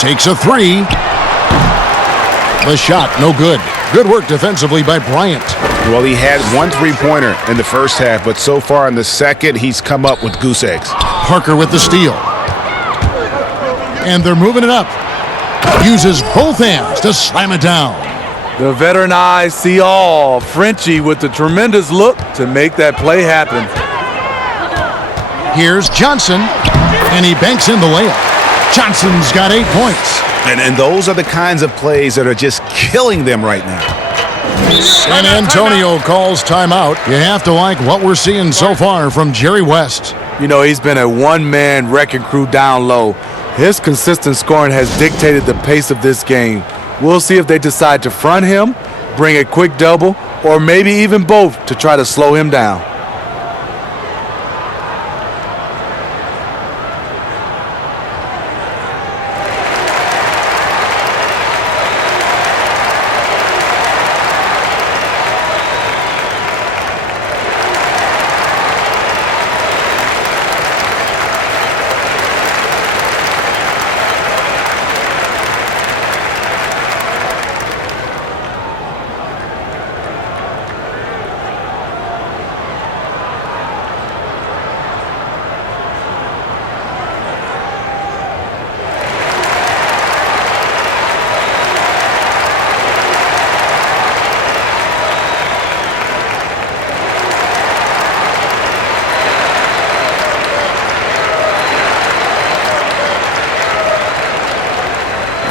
Takes a three. The shot, no good. Good work defensively by Bryant. Well, he had one three-pointer in the first half, but so far in the second, he's come up with goose eggs. Parker with the steal. And they're moving it up. Uses both hands to slam it down. The veteran eyes see all. Frenchie with the tremendous look to make that play happen. Here's Johnson, and he banks in the layup. Johnson's got 8 points. And those are the kinds of plays that are just killing them right now. San Antonio calls timeout. You have to like what we're seeing so far from Jerry West. You know, he's been a one-man wrecking crew down low. His consistent scoring has dictated the pace of this game. We'll see if they decide to front him, bring a quick double, or maybe even both to try to slow him down.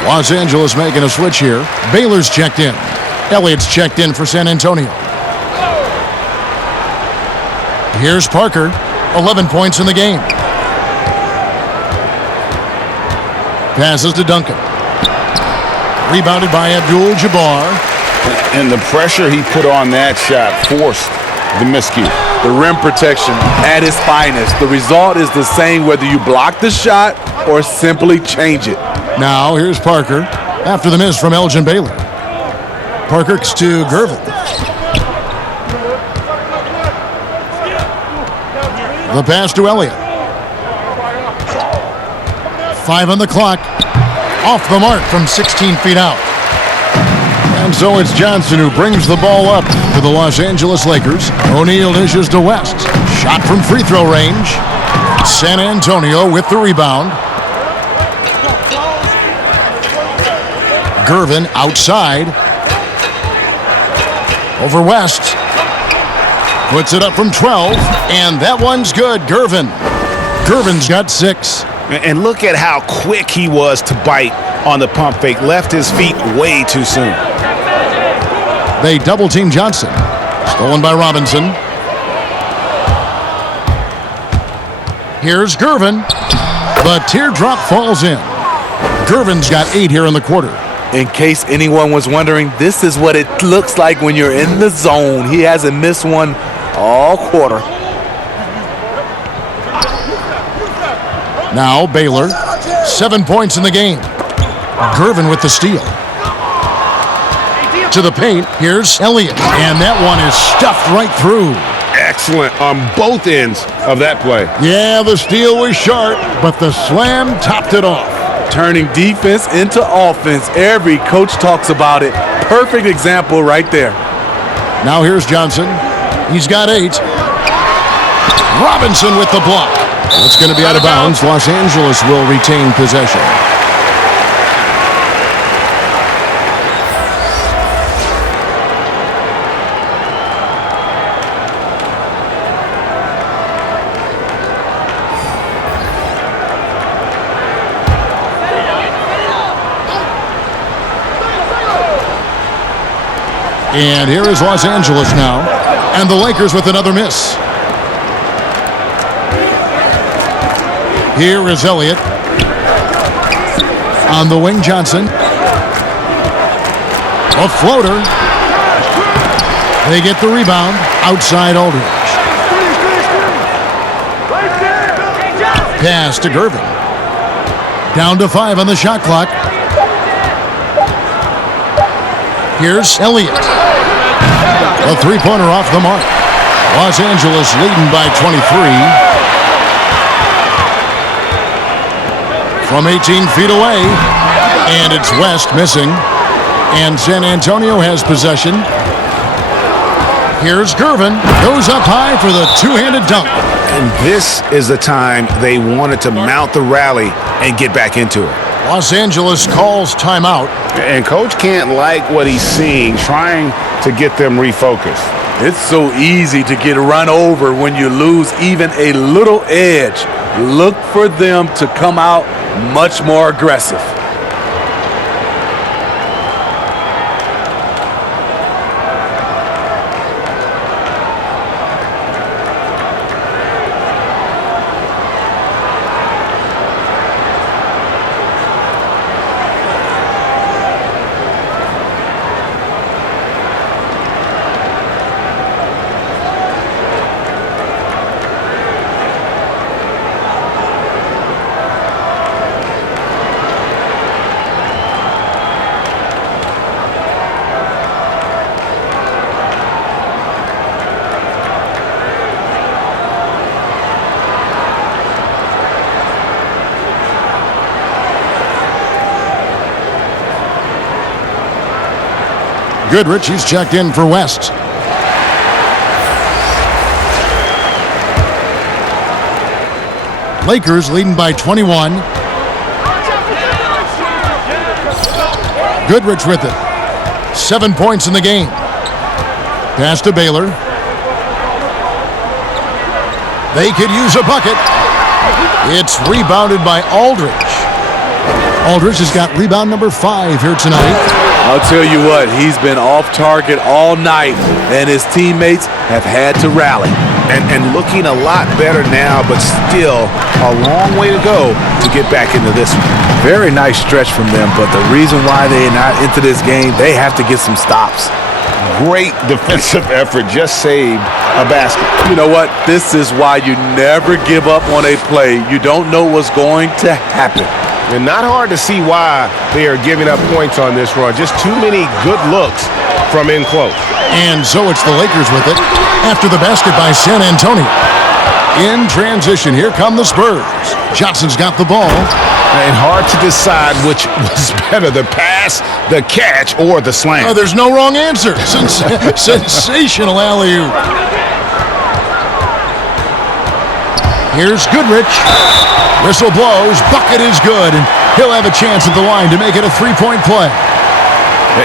Los Angeles making a switch here. Baylor's checked in. Elliott's checked in for San Antonio. Here's Parker. 11 points in the game. Passes to Duncan. Rebounded by Abdul-Jabbar. And the pressure he put on that shot forced the miscue. The rim protection at its finest. The result is the same whether you block the shot or simply change it. Now here's Parker after the miss from Elgin Baylor. Parker to Gervin. The pass to Elliott. 5 on the clock. Off the mark from 16 feet out. And so it's Johnson who brings the ball up for the Los Angeles Lakers. O'Neal dishes to West. Shot from free throw range. San Antonio with the rebound. Gervin outside. Over West. Puts it up from 12. And that one's good. Gervin's got 6. And look at how quick he was to bite on the pump fake. Left his feet way too soon. They double-team Johnson. Stolen by Robinson. Here's Gervin. The teardrop falls in. Gervin's got 8 here in the quarter. In case anyone was wondering, this is what it looks like when you're in the zone. He hasn't missed one all quarter. Now Baylor. 7 points in the game. Gervin with the steal. To the paint, here's Elliott. And that one is stuffed right through. Excellent on both ends of that play. Yeah, the steal was sharp, but the slam topped it off. Turning defense into offense. Every coach talks about it. Perfect example right there. Now here's Johnson. He's got 8. Robinson with the block. It's going to be out of bounds. Los Angeles will retain possession. And here is Los Angeles now. And the Lakers with another miss. Here is Elliott. On the wing, Johnson. A floater. They get the rebound. Outside Aldridge. Pass to Gervin. Down to 5 on the shot clock. Here's Elliott. A three-pointer off the mark. Los Angeles leading by 23. From 18 feet away. And it's West missing. And San Antonio has possession. Here's Gervin. Goes up high for the two-handed dunk. And this is the time they wanted to mount the rally and get back into it. Los Angeles calls timeout. And coach can't like what he's seeing, trying to get them refocused. It's so easy to get run over when you lose even a little edge. Look for them to come out much more aggressive. Goodrich, he's checked in for West. Lakers leading by 21. Goodrich with it. 7 points in the game. Pass to Baylor. They could use a bucket. It's rebounded by Aldridge. Aldridge has got rebound number 5 here tonight. I'll tell you what, he's been off target all night, and his teammates have had to rally. And looking a lot better now, but still a long way to go to get back into this one. Very nice stretch from them, but the reason why they are not into this game, they have to get some stops. Great defensive effort, just saved a basket. You know what? This is why you never give up on a play. You don't know what's going to happen. And not hard to see why they are giving up points on this run. Just too many good looks from in close. And so it's the Lakers with it after the basket by San Antonio. In transition, here come the Spurs. Johnson's got the ball. And hard to decide which was better, the pass, the catch, or the slam. Oh, there's no wrong answer. Sensational alley-oop. Here's Goodrich. Whistle blows. Bucket is good. And he'll have a chance at the line to make it a three-point play.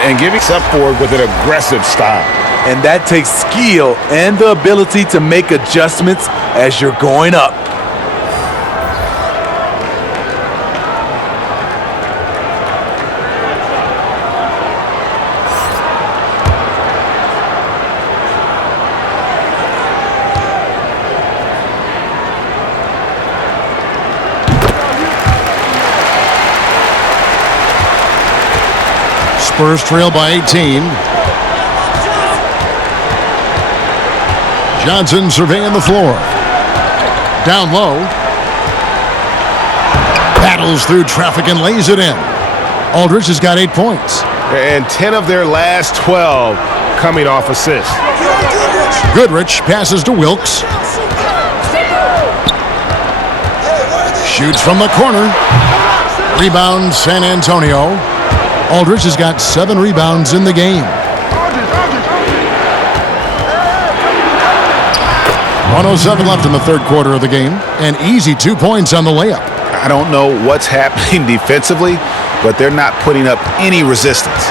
And giving step forward with an aggressive style. And that takes skill and the ability to make adjustments as you're going up. Spurs trail by 18. Johnson surveying the floor. Down low. Battles through traffic and lays it in. Aldridge has got 8 points. And 10 of their last 12 coming off assists. Goodrich passes to Wilkes. Shoots from the corner. Rebound San Antonio. Aldridge has got 7 rebounds in the game. 1:07 left in the third quarter of the game. An easy 2 points on the layup. I don't know what's happening defensively, but they're not putting up any resistance.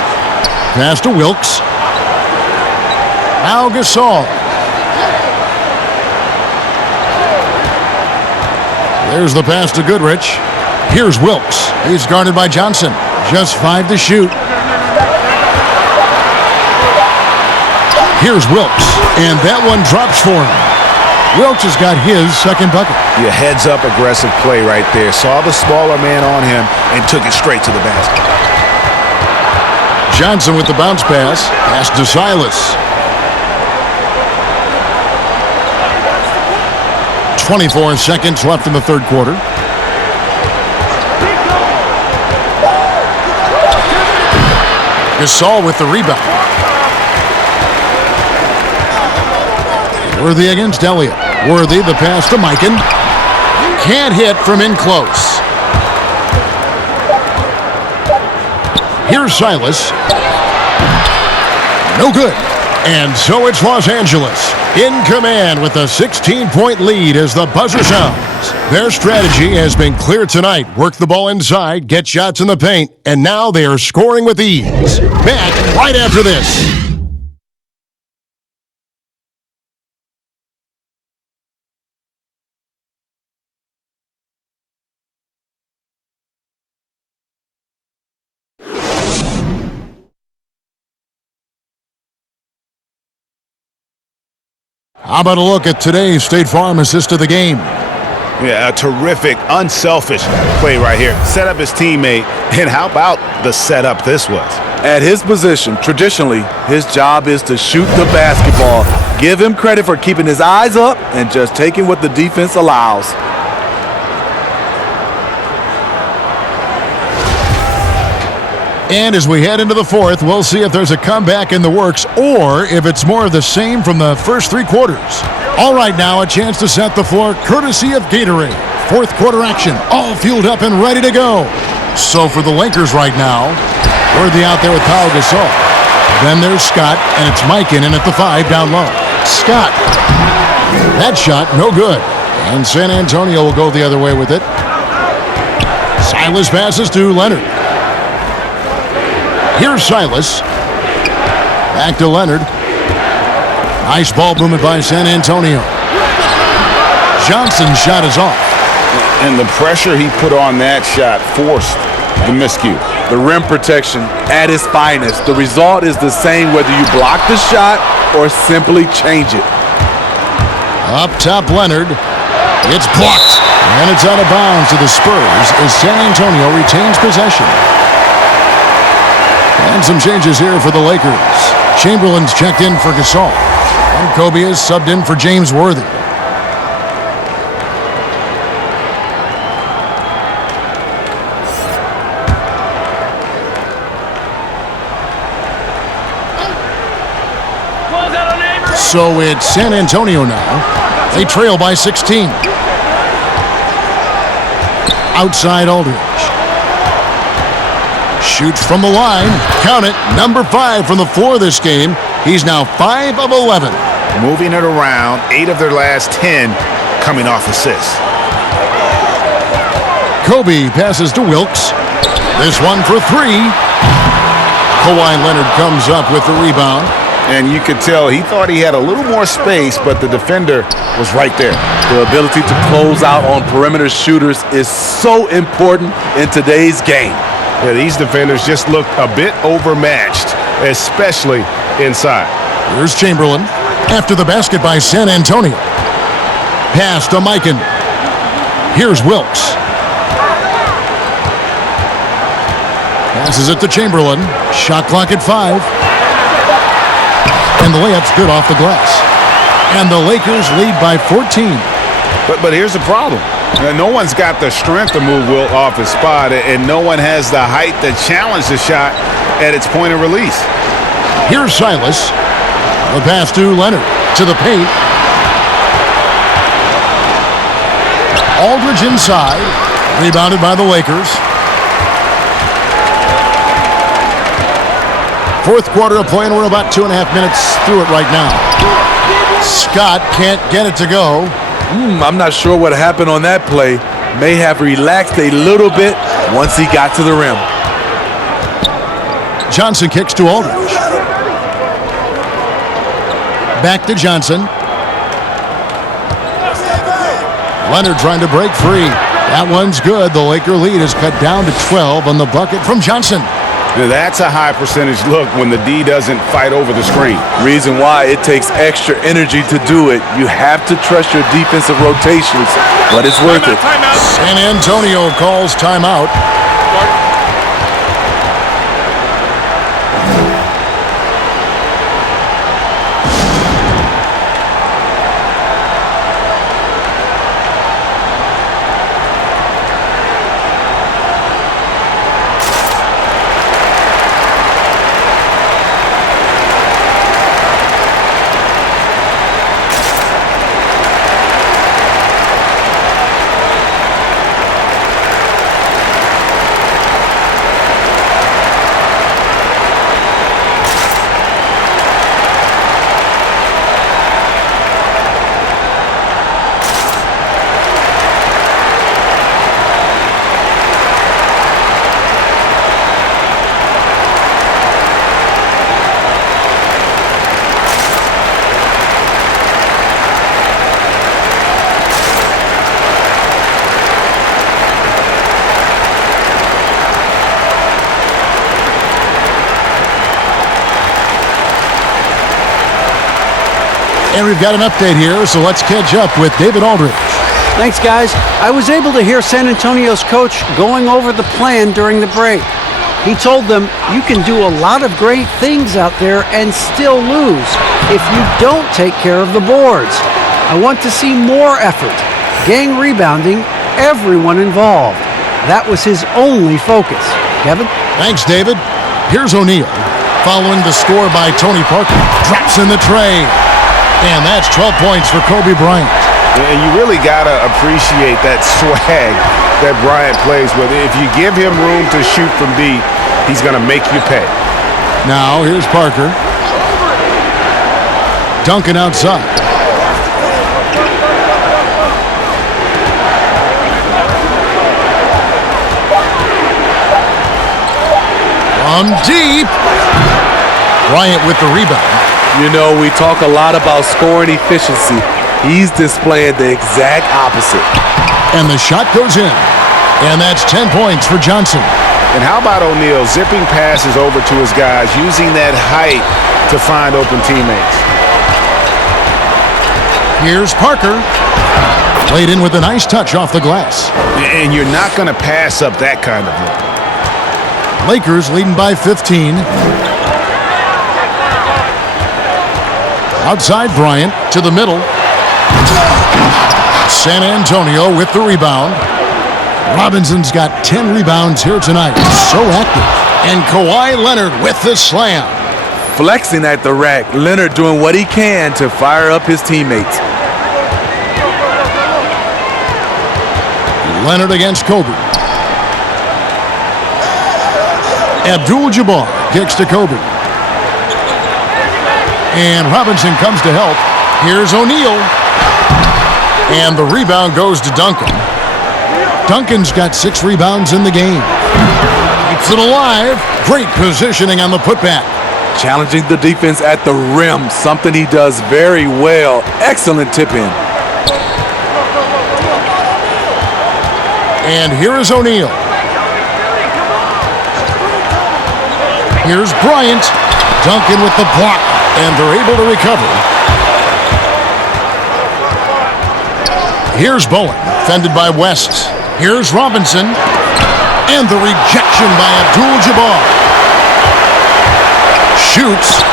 Pass to Wilkes. Now Gasol. There's the pass to Goodrich. Here's Wilkes. He's guarded by Johnson. Just 5 to shoot. Here's Wilkes, and that one drops for him. Wilkes has got his second bucket. Yeah, heads-up aggressive play right there. Saw the smaller man on him and took it straight to the basket. Johnson with the bounce pass. Pass to Silas. 24 seconds left in the third quarter. Gasol with the rebound. Worthy against Elliott. Worthy the pass to Mikan. Can't hit from in close. Here's Silas. No good. And so it's Los Angeles in command with a 16-point lead as the buzzer sounds. Their strategy has been clear tonight. Work the ball inside, get shots in the paint, and now they are scoring with ease. Back right after this. How about a look at today's State Farm assist of the game? Yeah, a terrific, unselfish play right here. Set up his teammate, and how about the setup this was? At his position, traditionally, his job is to shoot the basketball. Give him credit for keeping his eyes up and just taking what the defense allows. And as we head into the fourth, we'll see if there's a comeback in the works or if it's more of the same from the first 3 quarters. All right, now a chance to set the floor courtesy of Gatorade. Fourth quarter action, all fueled up and ready to go. So for the Lakers right now, Worthy out there with Pau Gasol. Then there's Scott, and it's Mikan in at the 5 down low. Scott. That shot, no good. And San Antonio will go the other way with it. Silas passes to Leonard. Here's Silas. Back to Leonard. Nice ball movement by San Antonio. Johnson's shot is off. And the pressure he put on that shot forced the miscue. The rim protection at its finest. The result is the same whether you block the shot or simply change it. Up top, Leonard. It's blocked. And it's out of bounds to the Spurs as San Antonio retains possession. And some changes here for the Lakers. Chamberlain's checked in for Gasol. And Kobe is subbed in for James Worthy. So it's San Antonio now. They trail by 16. Outside Aldridge. Shoots from the line. Count it. Number 5 from the floor this game. He's now 5 of 11. Moving it around. 8 of their last 10 coming off assists. Kobe passes to Wilkes. This one for 3. Kawhi Leonard comes up with the rebound. And you could tell he thought he had a little more space, but the defender was right there. The ability to close out on perimeter shooters is so important in today's game. Yeah, these defenders just looked a bit overmatched, especially inside. Here's Chamberlain after the basket by San Antonio. Pass to Mikan. Here's Wilkes. Passes it to Chamberlain. Shot clock at 5. And the layup's good off the glass. And the Lakers lead by 14. But here's the problem. No one's got the strength to move Wilt off his spot, and no one has the height to challenge the shot at its point of release. Here's Silas. The pass to Leonard. To the paint. Aldridge inside. Rebounded by the Lakers. Fourth quarter of play, and we're about 2.5 minutes through it right now. Scott can't get it to go. I'm not sure what happened on that play. May have relaxed a little bit once he got to the rim. Johnson kicks to Aldridge. Back to Johnson. Leonard trying to break free. That one's good. The Laker lead is cut down to 12 on the bucket from Johnson. That's a high percentage look when the D doesn't fight over the screen. Reason why it takes extra energy to do it. You have to trust your defensive rotations, but it's worth it. San Antonio calls timeout. And we've got an update here, so let's catch up with David Aldridge. Thanks, guys. I was able to hear San Antonio's coach going over the plan during the break. He told them, you can do a lot of great things out there and still lose if you don't take care of the boards. I want to see more effort, gang rebounding, everyone involved. That was his only focus. Kevin? Thanks, David. Here's O'Neal. Following the score by Tony Parker. Drops in the tray. And that's 12 points for Kobe Bryant. And you really got to appreciate that swag that Bryant plays with. If you give him room to shoot from deep, he's going to make you pay. Now, here's Parker. Duncan outside. From deep. Bryant with the rebound. You know, we talk a lot about scoring efficiency. He's displaying the exact opposite. And the shot goes in. And that's 10 points for Johnson. And how about O'Neal zipping passes over to his guys, using that height to find open teammates? Here's Parker. Played in with a nice touch off the glass. And you're not going to pass up that kind of look. Lakers leading by 15. Outside Bryant to the middle. San Antonio with the rebound. Robinson's got 10 rebounds here tonight. So active. And Kawhi Leonard with the slam. Flexing at the rack. Leonard doing what he can to fire up his teammates. Leonard against Kobe. Abdul-Jabbar kicks to Kobe. And Robinson comes to help. Here's O'Neal. And the rebound goes to Duncan. Duncan's got 6 rebounds in the game. Keeps it alive. Great positioning on the putback. Challenging the defense at the rim, something he does very well. Excellent tip-in. And here is O'Neal. Here's Bryant. Duncan with the block. And they're able to recover. Here's Bowen. Fended by West. Here's Robinson. And the rejection by Abdul-Jabbar. Shoots.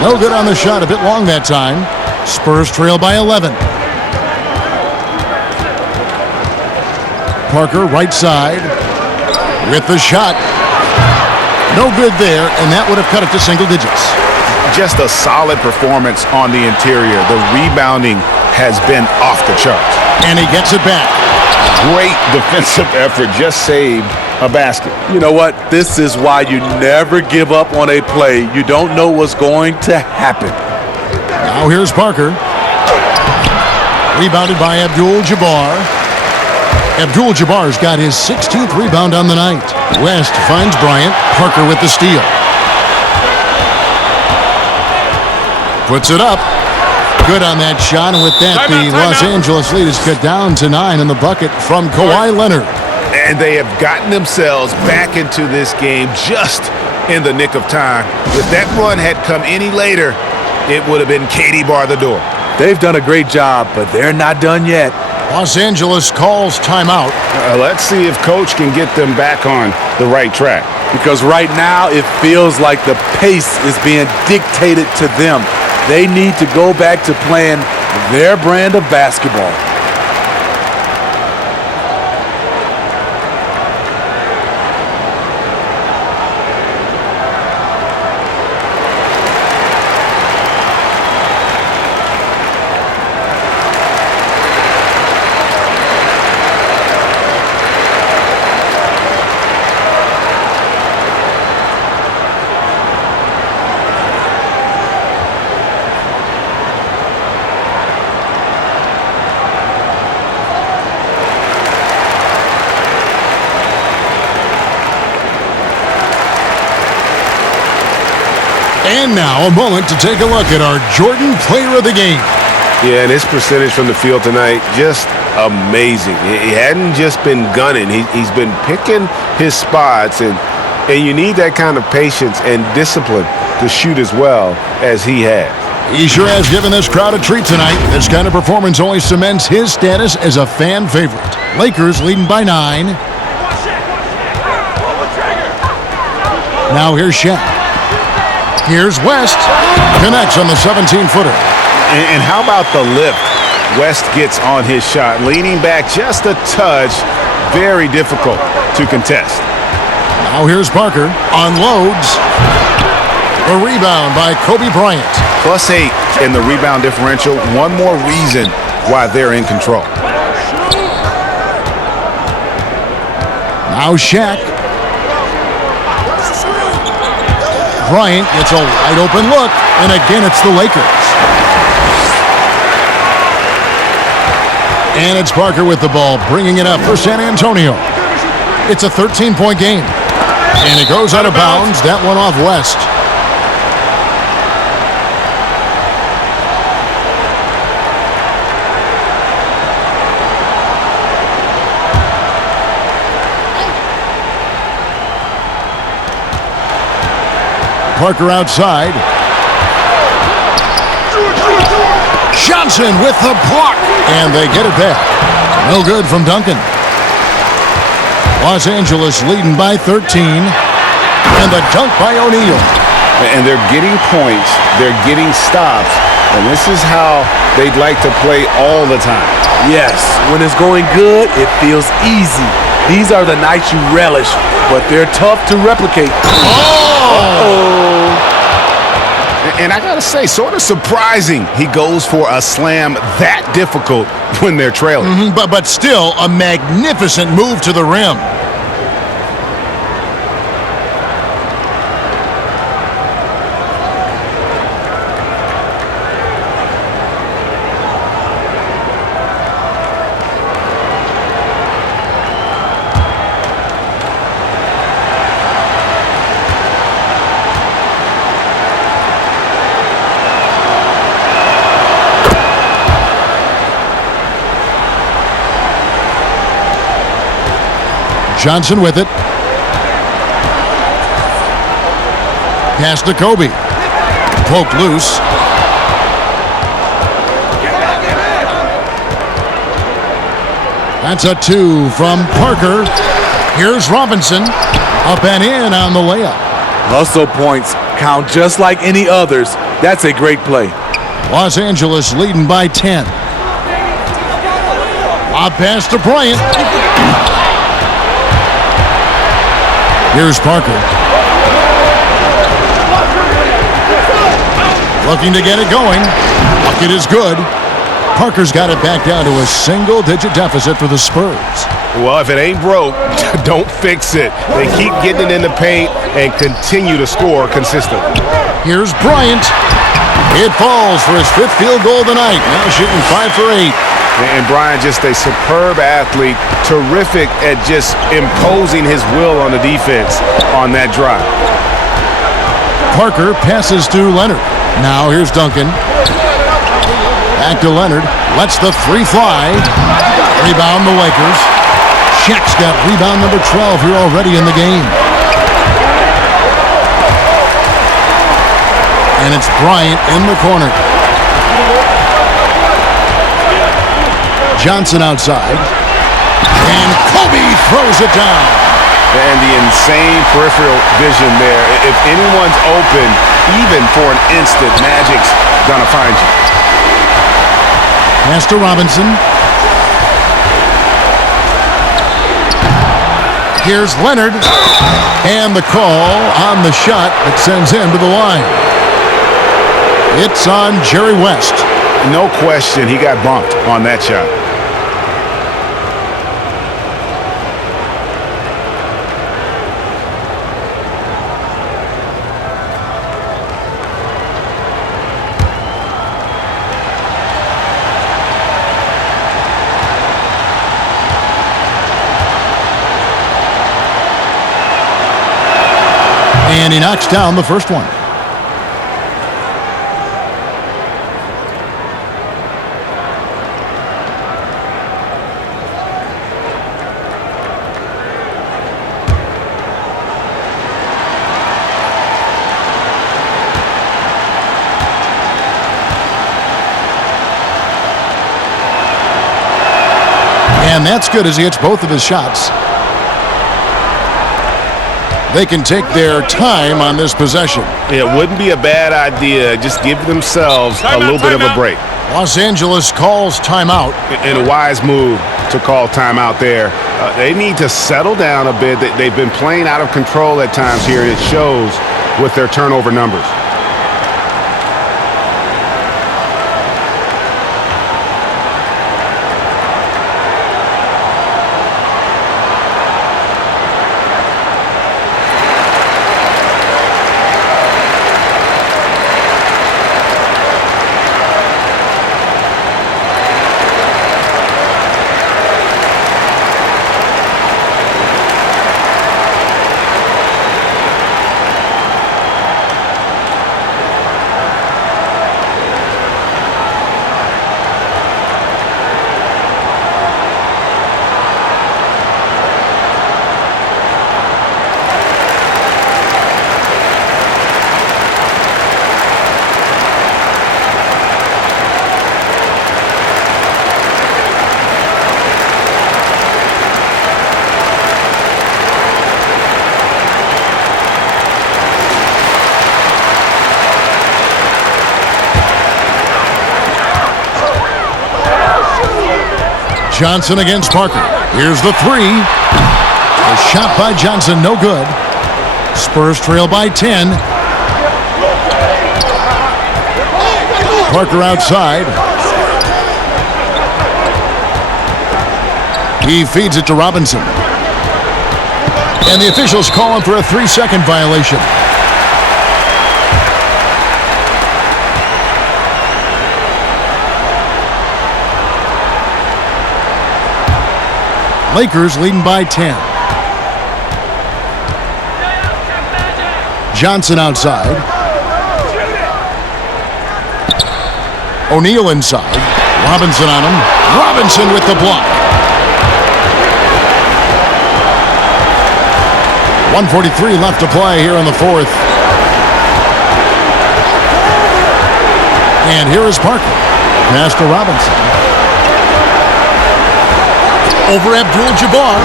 No good on the shot. A bit long that time. Spurs trail by 11. Parker, right side, with the shot. No good there, and that would have cut it to single digits. Just a solid performance on the interior. The rebounding has been off the charts. And he gets it back. Great defensive effort. Just saved a basket. You know what? This is why you never give up on a play. You don't know what's going to happen. Now here's Parker. Rebounded by Abdul-Jabbar. Abdul-Jabbar's got his 16th rebound on the night. West finds Bryant. Parker with the steal. Puts it up. Good on that shot, and with that, the Los Angeles lead is cut down to 9 in the bucket from Kawhi Leonard. And they have gotten themselves back into this game just in the nick of time. If that run had come any later, it would have been Katie bar the door. They've done a great job, but they're not done yet. Los Angeles calls timeout. Let's see if Coach can get them back on the right track. Because right now it feels like the pace is being dictated to them. They need to go back to playing their brand of basketball. And now a moment to take a look at our Jordan Player of the Game. Yeah, and his percentage from the field tonight, just amazing. He hadn't just been gunning. He's been picking his spots, and you need that kind of patience and discipline to shoot as well as he has. He sure has given this crowd a treat tonight. This kind of performance only cements his status as a fan favorite. Lakers leading by 9. Now here's Shaq. Here's West. Connects on the 17-footer. And how about the lift West gets on his shot? Leaning back just a touch. Very difficult to contest. Now here's Parker. Unloads. The rebound by Kobe Bryant. +8 in the rebound differential. One more reason why they're in control. Now Shaq. Bryant gets a wide open look, and again it's the Lakers. And it's Parker with the ball, bringing it up for San Antonio. It's a 13-point game. And it goes out of bounds. That one off West. Parker outside. Johnson with the block, and they get it back. No good from Duncan. Los Angeles leading by 13, and the dunk by O'Neal. And they're getting points, they're getting stops, and this is how they'd like to play all the time. Yes, when it's going good, it feels easy. These are the nights you relish, but they're tough to replicate. And I gotta say, sort of surprising he goes for a slam that difficult when they're trailing. But still a magnificent move to the rim. Johnson with it. Pass to Kobe. Poked loose. That's a 2 from Parker. Here's Robinson. Up and in on the layup. Hustle points count just like any others. That's a great play. Los Angeles leading by 10. Lob pass to Bryant. Here's Parker. Looking to get it going. Bucket is good. Parker's got it back down to a single-digit deficit for the Spurs. Well, if it ain't broke, don't fix it. They keep getting it in the paint and continue to score consistently. Here's Bryant. It falls for his 5th field goal of the night. Now shooting 5 for 8. And Bryant, just a superb athlete, terrific at just imposing his will on the defense on that drive. Parker passes to Leonard. Now here's Duncan. Back to Leonard. Lets the 3 fly. Rebound the Lakers. Shaq's got rebound number 12 here already in the game. And it's Bryant in the corner. Johnson outside. And Kobe throws it down. And the insane peripheral vision there. If anyone's open, even for an instant, Magic's gonna find you. Pass to Robinson. Here's Leonard. And the call on the shot that sends him to the line. It's on Jerry West. No question, he got bumped on that shot. And he knocks down the first one. And that's good as he hits both of his shots. They can take their time on this possession. It wouldn't be a bad idea. Just give themselves a little bit of a break. Los Angeles calls timeout. And a wise move to call timeout there. They need to settle down a bit. They've been playing out of control at times here. It shows with their turnover numbers. Johnson against Parker. Here's the three. A shot by Johnson, no good. Spurs trail by 10. Parker outside. He feeds it to Robinson. And the officials calling for a 3-second violation. Lakers leading by 10. Johnson outside. O'Neal inside. Robinson on him. Robinson with the block. 1:43 left to play here in the fourth. And here is Parker. Pass to Robinson. Over Abdul-Jabbar.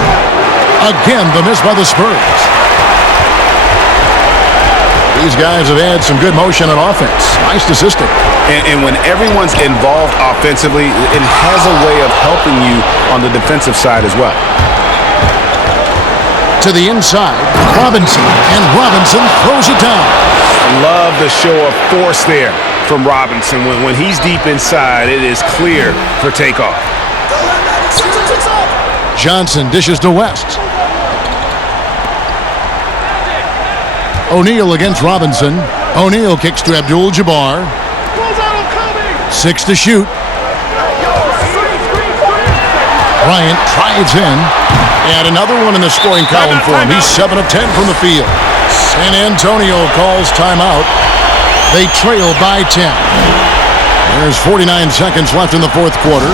Again, the miss by the Spurs. These guys have had some good motion on offense. Nice to system. And when everyone's involved offensively, it has a way of helping you on the defensive side as well. To the inside, Robinson, and Robinson throws it down. Love the show of force there from Robinson. When he's deep inside, it is clear for takeoff. Johnson dishes to West. O'Neal against Robinson. O'Neal kicks to Abdul-Jabbar. 6 to shoot. Bryant drives in. And another one in the scoring column for him. He's 7 of 10 from the field. San Antonio calls timeout. They trail by 10. There's 49 seconds left in the fourth quarter.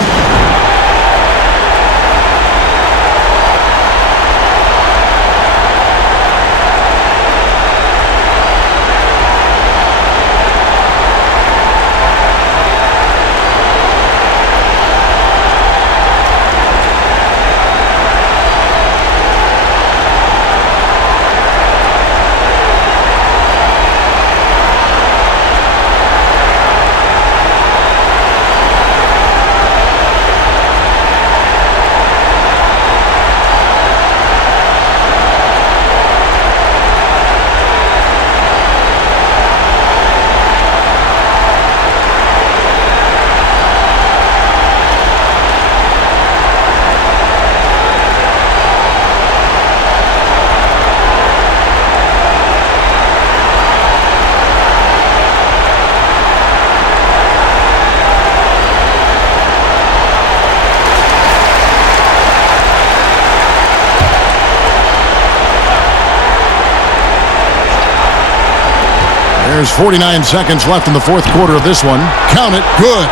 There's 49 seconds left in the fourth quarter of this one. Count it. Good.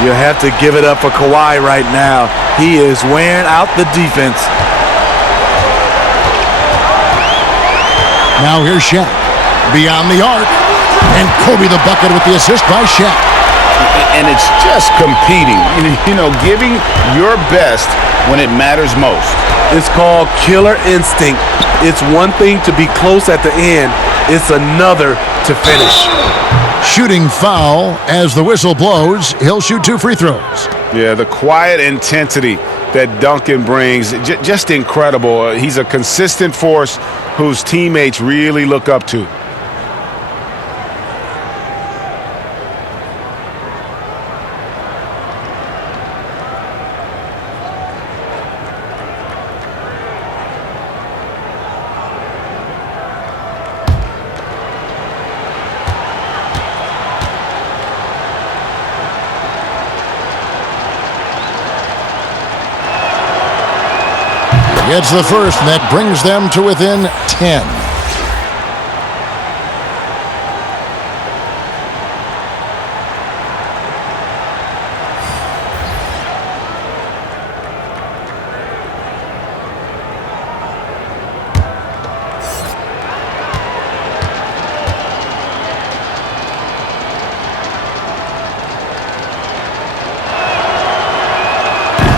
You have to give it up for Kawhi right now. He is wearing out the defense. Now here's Shaq. Beyond the arc. And Kobe the bucket with the assist by Shaq. And it's just competing. You know, giving your best when it matters most. It's called killer instinct. It's one thing to be close at the end. It's another to finish. Shooting foul as the whistle blows. He'll shoot 2 free throws. Yeah, the quiet intensity that Duncan brings, just incredible. He's a consistent force whose teammates really look up to. Gets the first, and that brings them to within 10.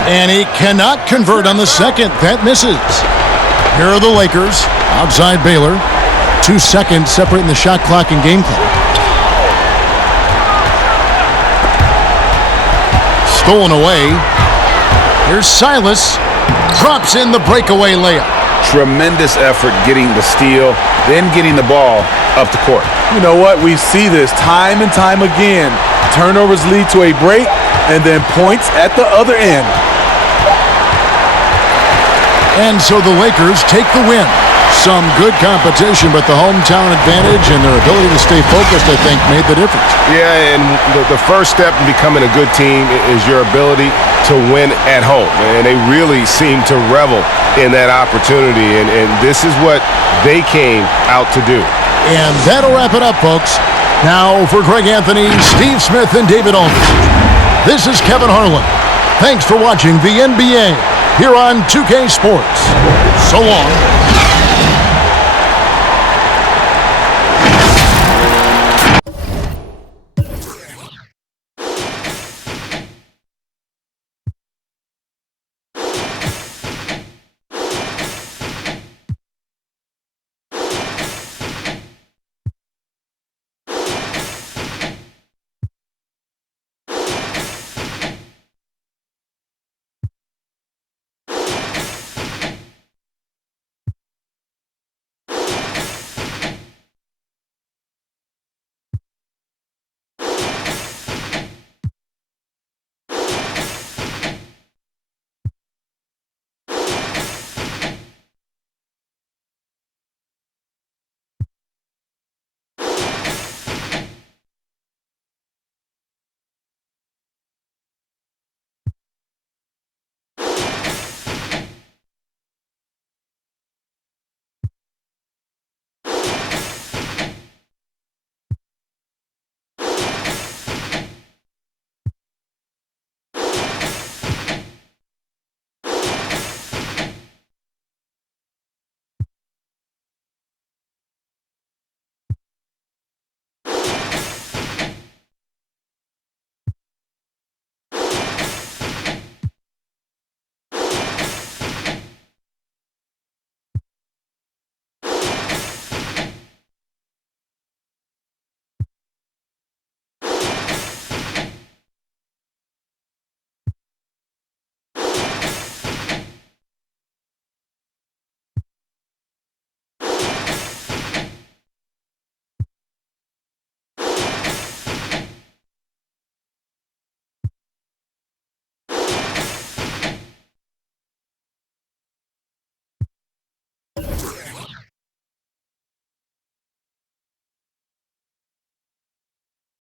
And he cannot convert on the second. That misses. Here are the Lakers. Outside Baylor. 2 seconds separating the shot clock and game clock. Stolen away. Here's Silas. Drops in the breakaway layup. Tremendous effort getting the steal, then getting the ball up the court. You know what? We see this time and time again. Turnovers lead to a break, and then points at the other end. And so the Lakers take the win. Some good competition, but the hometown advantage and their ability to stay focused, I think, made the difference. Yeah, and the first step in becoming a good team is your ability to win at home. And they really seem to revel in that opportunity, and this is what they came out to do. And that'll wrap it up, folks. Now for Greg Anthony, Steve Smith, and David Aldridge, this is Kevin Harlan. Thanks for watching the NBA here on 2K Sports. So long.